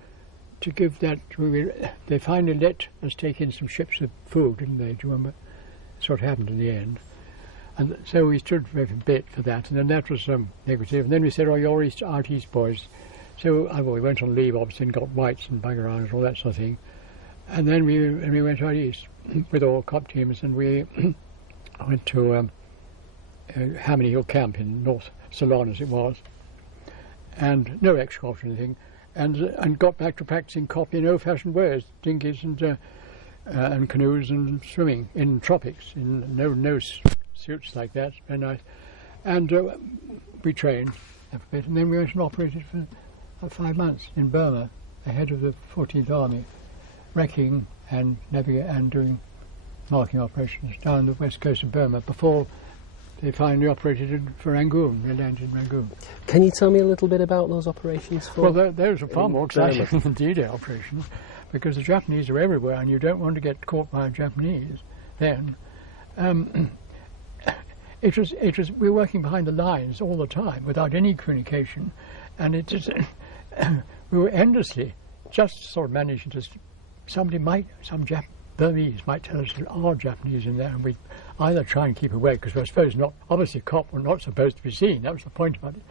to give that. They finally let us take in some ships of food, didn't they? Do you remember? That's what happened in the end. And so we stood for a bit for that, and then that was negative. And then we said, "Oh, you're out east, boys." So we went on leave, obviously, and got whites and bugger and all that sort of thing. And then we went out east with all COP teams, and we went to Hamney Hill Camp in North Ceylon, as it was. And no escort or anything, and got back to practicing COP in old-fashioned ways, dinghies and canoes and swimming in tropics, in no suits like that, very nice. And we trained a bit, and then we went and operated for 5 months in Burma, ahead of the 14th Army, wrecking and navigating and doing marking operations down the west coast of Burma before they finally operated for Rangoon. They landed in Rangoon. Can you tell me a little bit about those operations? Well, those are far more exciting than D-Day operations, because the Japanese are everywhere, and you don't want to get caught by a Japanese then. We were working behind the lines all the time without any communication, and we were endlessly just sort of managing to. Some Burmese might tell us there are Japanese in there, and we either try and keep away, because I suppose obviously COP were not supposed to be seen. That was the point about it.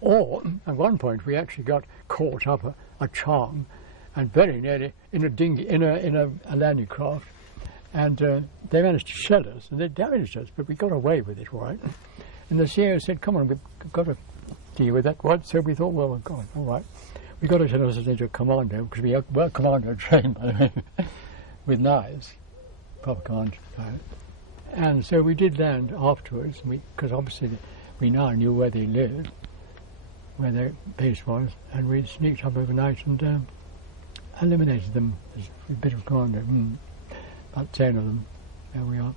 Or at one point we actually got caught up a charm, and very nearly in a dinghy, in a landing craft, and they managed to shell us, and they damaged us, but we got away with it, all right. And the CEO said, "Come on, we've got to deal with that one." So we thought, well, God, all right, we got to tell us into a commando, because we were commando trained, by the way, with knives, proper commando. And so we did land afterwards, because obviously we now knew where they lived, where their base was, and we sneaked up overnight and eliminated them as a bit of commando. About 10 of them. There we are.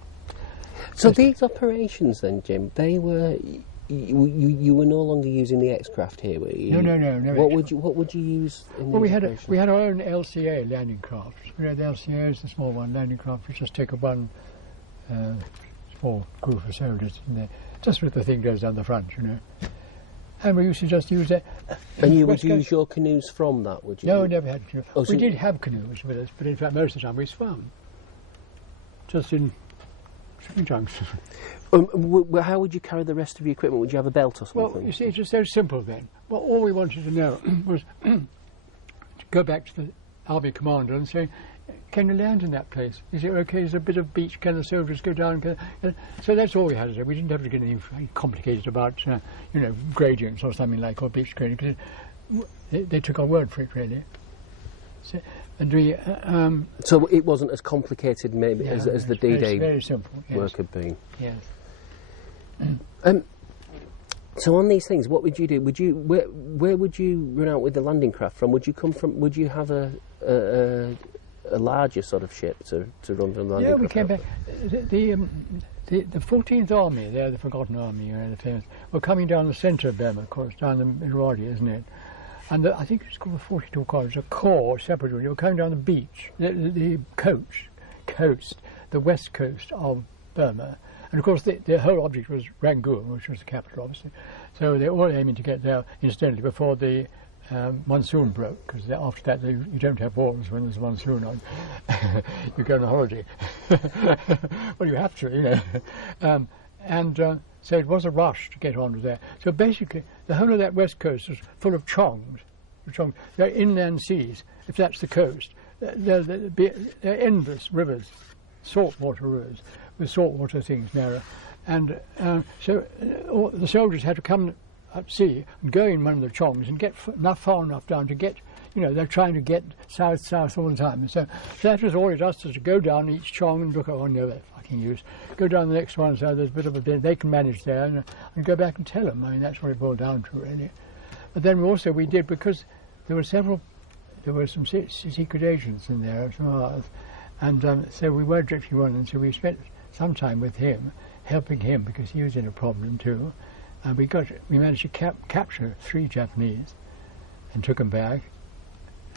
So these operations then, Jim, they were you were no longer using the X-craft here, were you? No. What would you use? In Well, we had our own LCA landing craft. We had the LCA as the small one landing craft. We just take one small group of soldiers in there, just with the thing goes down the front, you know. And we used to just use that. And you would use your canoes from that, would you? No, we never had canoes. Oh, so we did have canoes with us, but in fact most of the time we swam. Just in shipping junks. How would you carry the rest of your equipment? Would you have a belt or something? Well, you see, it was so simple then. Well, all we wanted to know was to go back to the army commander and say, can you land in that place? Is it okay? Is there a bit of beach? Can the soldiers go down? So that's all we had to do. We didn't have to get anything complicated about, gradients or something like, or beach gradient, because they took our word for it, really. So, so it wasn't as complicated, maybe, as the D-Day very simple, yes. work had been. Yes. So on these things, what would you do? Where would you run out with the landing craft from? Would you come from? Would you have a larger sort of ship to run the landing craft? Yeah, we came back. The 14th Army, they're the Forgotten Army, the famous, were coming down the centre of Burma, of course, down the Irrawaddy, isn't it? And I think it's called the 42 College, a corps, separate one. You were coming down the beach, the coast, the west coast of Burma. And of course, the whole object was Rangoon, which was the capital, obviously. So they were all aiming to get there, incidentally, before the monsoon broke, because after that you don't have wars when there's a monsoon on. You go on a holiday. Well, you have to, so it was a rush to get onto there. So basically, the whole of that west coast was full of chongs. They're inland seas, if that's the coast. They're endless rivers, saltwater rivers, with saltwater things narrow. And so the soldiers had to come at sea and go in one of the chongs and get far enough down to get, they're trying to get south all the time. And so that was all it does, to go down each chong and look at, they're fucking use. Go down the next one, so there's a bit of they can manage there, and go back and tell them. I mean, that's what it boiled down to, really. But then we did, because there were some secret agents in there as well, and so we were drifting on, and so we spent some time with him, helping him, because he was in a problem too. And we managed to capture 3 Japanese and took them back.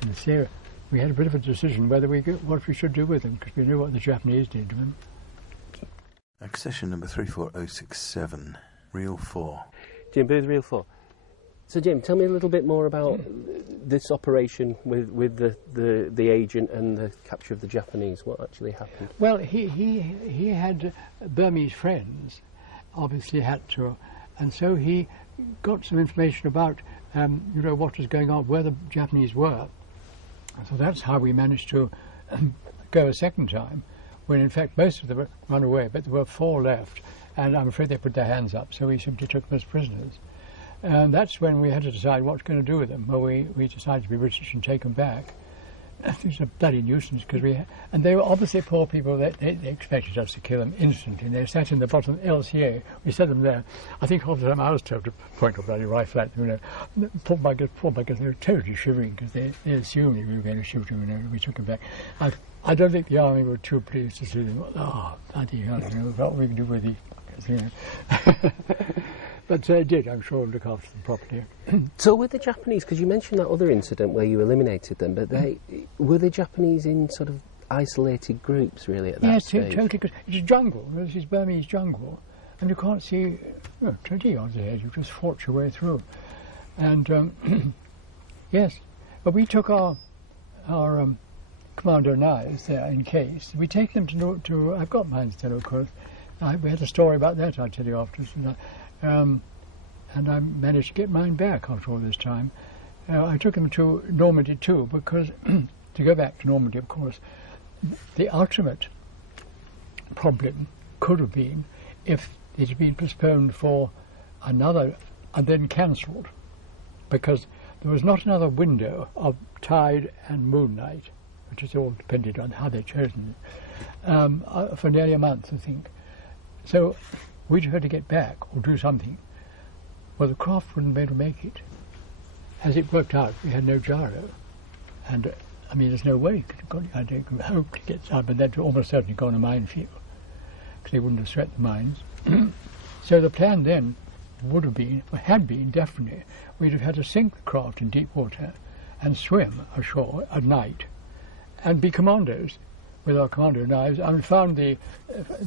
And so we had a bit of a decision what we should do with them, because we knew what the Japanese did to them. Accession number 34067, Reel 4. Jim Booth, Reel 4. So Jim, tell me a little bit more about this operation with the agent and the capture of the Japanese. What actually happened? Well, he had Burmese friends, obviously had to, and so he got some information about what was going on, where the Japanese were. So that's how we managed to go a second time, when in fact most of them run away, but there were 4 left, and I'm afraid they put their hands up, so we simply took them as prisoners. And that's when we had to decide what we're going to do with them. Well, we decided to be British and take them back. It was a bloody nuisance, because and they were obviously poor people. They expected us to kill them instantly. They sat in the bottom of the LCA. We set them there. I think half the time I was told to point a bloody rifle at them. Poor buggers, they were totally shivering, because they assumed we were going to shoot them. We took them back. I don't think the army were too pleased to see them. Oh, bloody hell! What we can do with these. But they did, I'm sure, look after them properly. So with the Japanese, because you mentioned that other incident where you eliminated them, but were the Japanese in sort of isolated groups, really, at that stage? Yes, totally, because it's a jungle. This is Burmese jungle, and you can't see 20 yards ahead. You just forge your way through. And, yes, but we took our commando knives there in case. We take them to I've got mine still, of course. We had a story about that, I'll tell you afterwards. And I managed to get mine back after all this time. I took them to Normandy too, because to go back to Normandy, of course, the ultimate problem could have been if it had been postponed for another and then cancelled, because there was not another window of tide and moonlight, which is all dependent on how they'd chosen it, for nearly a month, I think. So we'd had to get back or do something. Well, the craft wouldn't be able to make it. As it worked out, we had no gyro. And, there's no way you could hope to get some, but they'd almost certainly gone a minefield, because they wouldn't have swept the mines. So the plan then would have been, or had been definitely, we'd have had to sink the craft in deep water and swim ashore at night and be commandos with our commando knives, and we found the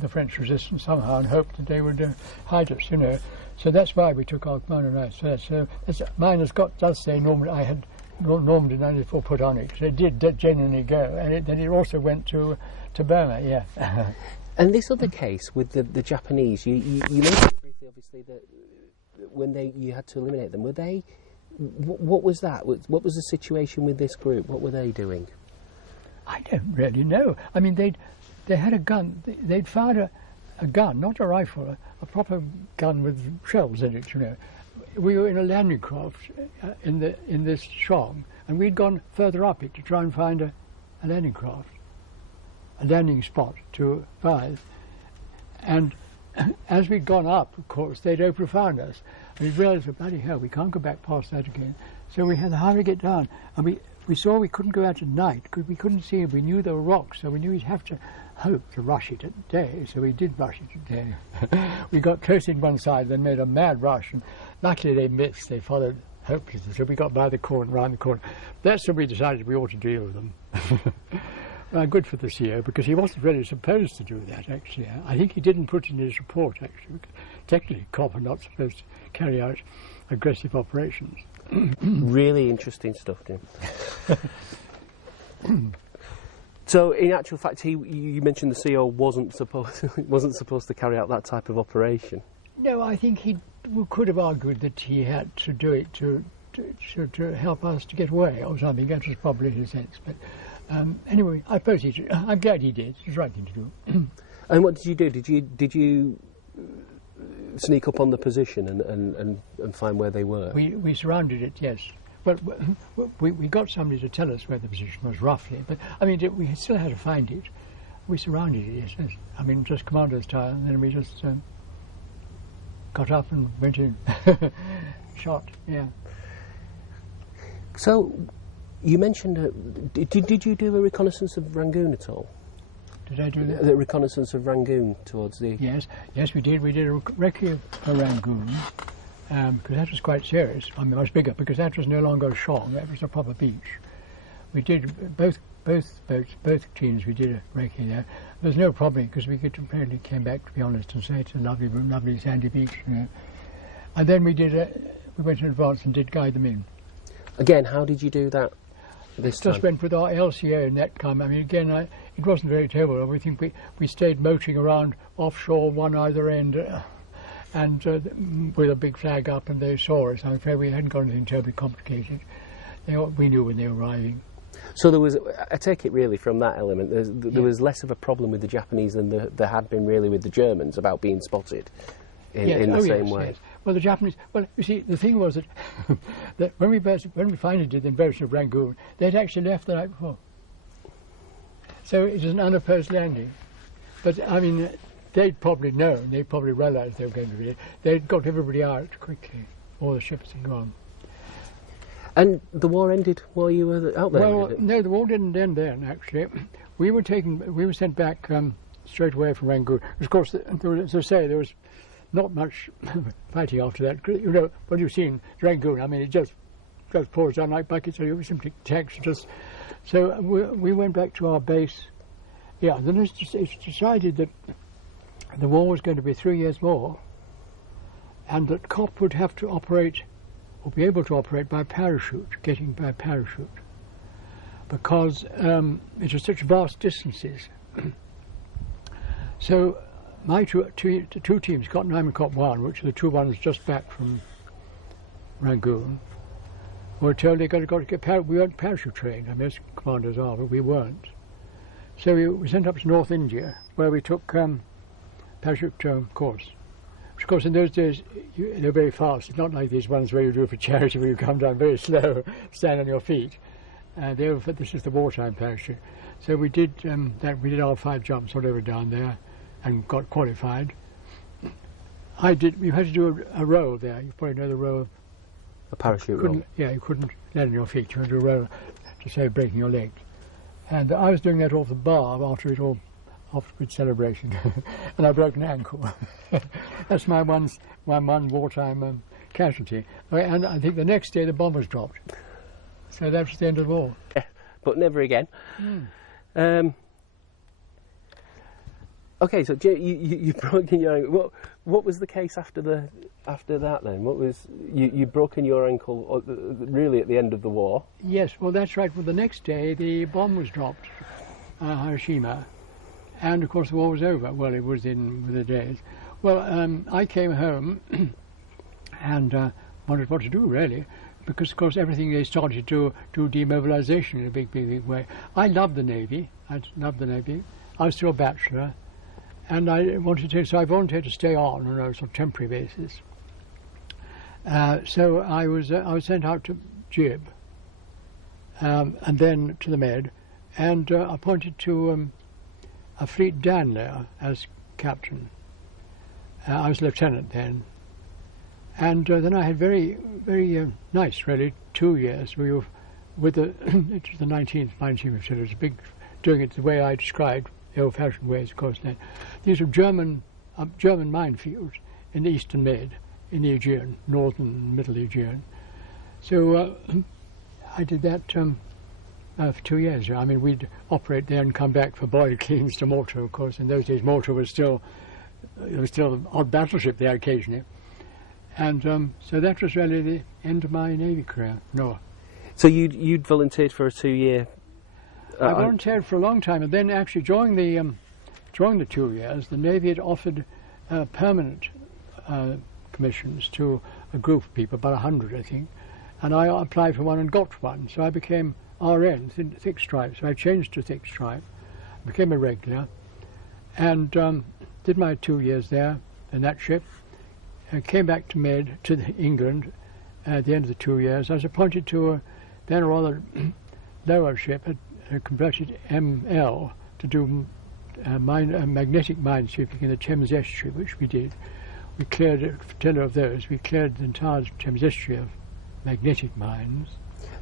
French resistance somehow and hoped that they would hide us, you know. So that's why we took our commando knives first. So mine does say Normandy. I had Normandy 94 put on it, because it did genuinely go, and then it also went to Burma, yeah. And this other case with the Japanese, you mentioned it briefly, obviously, that when you had to eliminate them, were they? What was that? What was the situation with this group? What were they doing? I don't really know. I mean, they had a gun. They'd fired a gun, not a rifle, a proper gun with shells in it, you know. We were in a landing craft in this Shong, and we'd gone further up it to try and find a landing craft, a landing spot to fire. And as we'd gone up, of course, they'd overfound us. And we realised, bloody hell, we can't go back past that again. So we had to hurry get down. And we saw we couldn't go out at night because we couldn't see it. We knew there were rocks, so we knew we'd have to hope to rush it at day. So we did rush it at day. We got close in one side, then made a mad rush, and luckily they missed. They followed hopelessly, so we got by the corner, round the corner. That's when we decided we ought to deal with them. Good for the CEO, because he wasn't really supposed to do that, actually. I think he didn't put in his report, actually. Technically, cops are not supposed to carry out aggressive operations. Really interesting stuff, Jim. So, in actual fact, you mentioned the CEO wasn't supposed to carry out that type of operation. No, I think he could have argued that he had to do it to help us to get away or something. That was probably his sense. But anyway, I suppose I'm glad he did. It's the right thing to do. And what did you do? Did you sneak up on the position and find where they were? We surrounded it, yes. Well, we got somebody to tell us where the position was roughly, but I mean, we still had to find it. We surrounded it, yes. I mean, just commander's style, and then we just got up and went in. Shot, yeah. So, you mentioned, did you do a reconnaissance of Rangoon at all? Did I do that? The reconnaissance of Rangoon towards the... Yes, we did. We did a recce of Rangoon, because that was quite serious. I mean, much bigger, because that was no longer a Shong, that was a proper beach. We did both teams. We did a recce there. There was no problem, because we apparently came back, to be honest, and say it's a lovely, lovely sandy beach. You know. And then we went in advance and did guide them in. Again, how did you do that this time? Just went with our LCA and netcom. I mean, again, it wasn't very terrible. We think we stayed motoring around offshore, one either end, and with a big flag up, and they saw us. I'm afraid we hadn't got anything terribly complicated. We knew when they were arriving. So there was, I take it really from that element, there was less of a problem with the Japanese than there had been really with the Germans about being spotted in the same way. Yes. Well, the Japanese. Well, you see, the thing was that that when we finally did the invasion of Rangoon, they'd actually left the night before. So it was an unopposed landing. But I mean, they'd probably known. They probably realised they were going to be. They'd got everybody out quickly. All the ships had gone. And the war ended while you were out there? Well, no, the war didn't end then. Actually, we were sent back straight away from Rangoon. Of course, as I say, there was not much fighting after that. You know, when you've seen Rangoon, I mean, it just pours down like buckets. So you simply tanks just. So we went back to our base. Yeah, then it's decided that the war was going to be 3 years more, and that COP would have to operate, or be able to operate by parachute, getting by parachute, because it was such vast distances. So my two teams, COP 9 and COP 1, which are the two ones just back from Rangoon, were told they got to get we weren't parachute trained. I mean, most commanders are, but we weren't. So we sent up to North India, where we took parachute course. Which, of course, in those days, they're very fast. It's not like these ones where you do it for charity, where you come down very slow, stand on your feet. This is the wartime parachute. So we did that. We did our 5 jumps, whatever, down there, and got qualified. We had to do a row there. You probably know the row. A parachute roll. Yeah, you couldn't land on your feet. You had to row to save breaking your legs. And I was doing that off the bar after celebration, and I broke an ankle. That's my one wartime casualty. And I think the next day the bomb was dropped. So that was the end of the war. Yeah, but never again. Okay, so you broken your ankle. What was the case after that then? What was you broken your ankle really at the end of the war? Yes, well that's right. Well, the next day the bomb was dropped, Hiroshima, and of course the war was over. Well, it was in the days. Well, I came home and wondered what to do really, because of course everything they started to do demobilisation in a big way. I loved the Navy. I was still a bachelor. And I volunteered to stay on a sort of temporary basis. So I was sent out to Jib, and then to the Med, and appointed to a fleet Danlayer as captain. I was lieutenant then, and then I had very nice, really, 2 years. We were with it was the 19th it was big, doing it the way I described. The old-fashioned ways, of course. Then these were German minefields in the Eastern Med, in the Aegean, northern and middle Aegean. So I did that for 2 years. I mean, we'd operate there and come back for boiler cleans to Malta. Of course, in those days, Malta was still an odd battleship there occasionally, and so that was really the end of my Navy career. No. So you'd volunteered for a 2-year. I volunteered for a long time, and then actually during the 2 years, the Navy had offered permanent commissions to a group of people, about 100 I think, and I applied for one and got one, so I became RN, thick stripe, so I changed to thick stripe, became a regular, and did my 2 years there in that ship, came back to England at the end of the 2 years. I was appointed to a rather lower ship, a converted ML, to do magnetic mine sweeping in the Thames Estuary, which we did. We cleared a flotilla of those. We cleared the entire Thames Estuary of magnetic mines.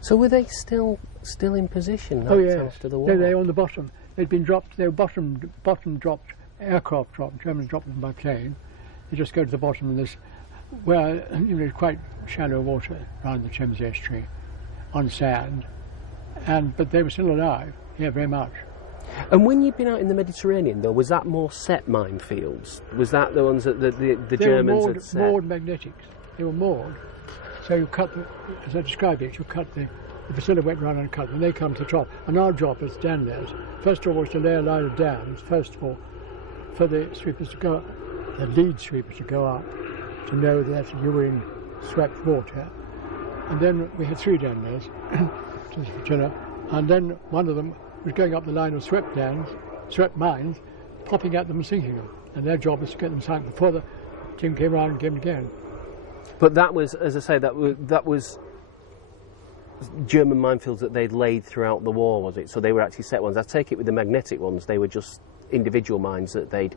So were they still in position after the war? They were on the bottom. They'd been dropped. They were bottom dropped, aircraft dropped. Germans dropped them by plane. They just go to the bottom of this, where quite shallow water around the Thames Estuary, on sand. But they were still alive, very much. And when you've been out in the Mediterranean, though, was that more set minefields? Was that the ones that the Germans had set? Moored magnetics. They were moored. So you cut, as I described it, you cut the facility went round and cut them, and they come to the top. And our job as Danlayers, first of all, was to lay a line of dams, first of all, for the sweepers to go up, the lead sweepers to go up, to know that you were in swept water. And then we had 3 Danlayers, and then one of them was going up the line of swept mines, popping at them and sinking them. And their job was to get them sunk before the team came around and came again. But that was, as I say, that was German minefields that they'd laid throughout the war, was it? So they were actually set ones. I take it with the magnetic ones, they were just individual mines that they'd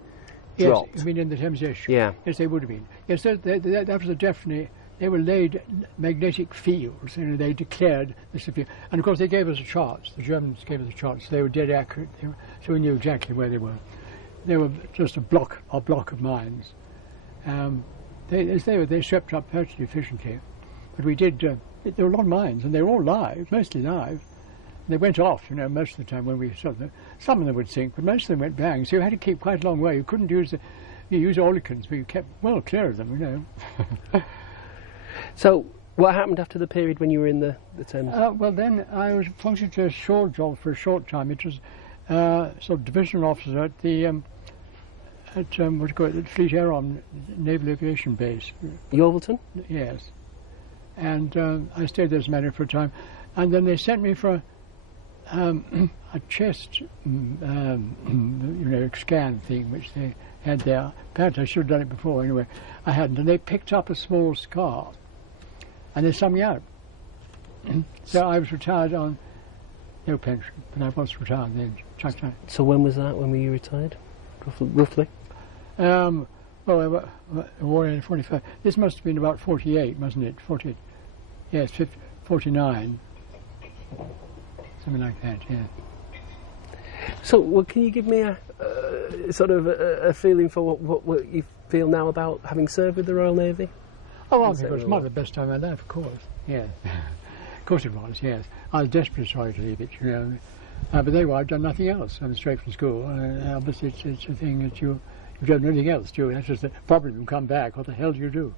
dropped. Yes, you mean in the Thames Estuary? Yeah. Yes, they would have been. Yes, that was a definitely. They were laid magnetic fields, they declared this. And of course they gave us the charts, the Germans gave us the charts, so they were dead accurate, so we knew exactly where they were. They were just a block of mines. They swept up perfectly efficiently. But we did, there were a lot of mines, and they were all live, mostly live. And they went off, most of the time when we saw them. Some of them would sink, but most of them went bang, so you had to keep quite a long way. You couldn't use olicans, but you kept well clear of them, So, what happened after the period when you were in the Thames? Well, then I was functioning to a shore job for a short time. It was sort of divisional officer at the Fleet Air Arm Naval Aviation Base. Yeovilton? Yes. And I stayed there as manager for a time, and then they sent me for a chest, scan thing which they had there. Apparently, I should have done it before. Anyway, I hadn't, and they picked up a small scar. And they sent me out. So I was retired on no pension, but I was retired then. So when was that? When were you retired, roughly? Well, the war ended in 45. This must have been about 48, mustn't it? 48. Yes, 49. Something like that, yeah. So, well, can you give me a sort of a feeling for what you feel now about having served with the Royal Navy? Oh, I think it was one of the best time of my life, of course. Yes, of course it was. Yes, I was desperately sorry to leave it, you know. But there you are, I've done nothing else. I'm straight from school. Obviously, it's a thing that you've done nothing else. That's just the problem. You come back. What the hell do you do?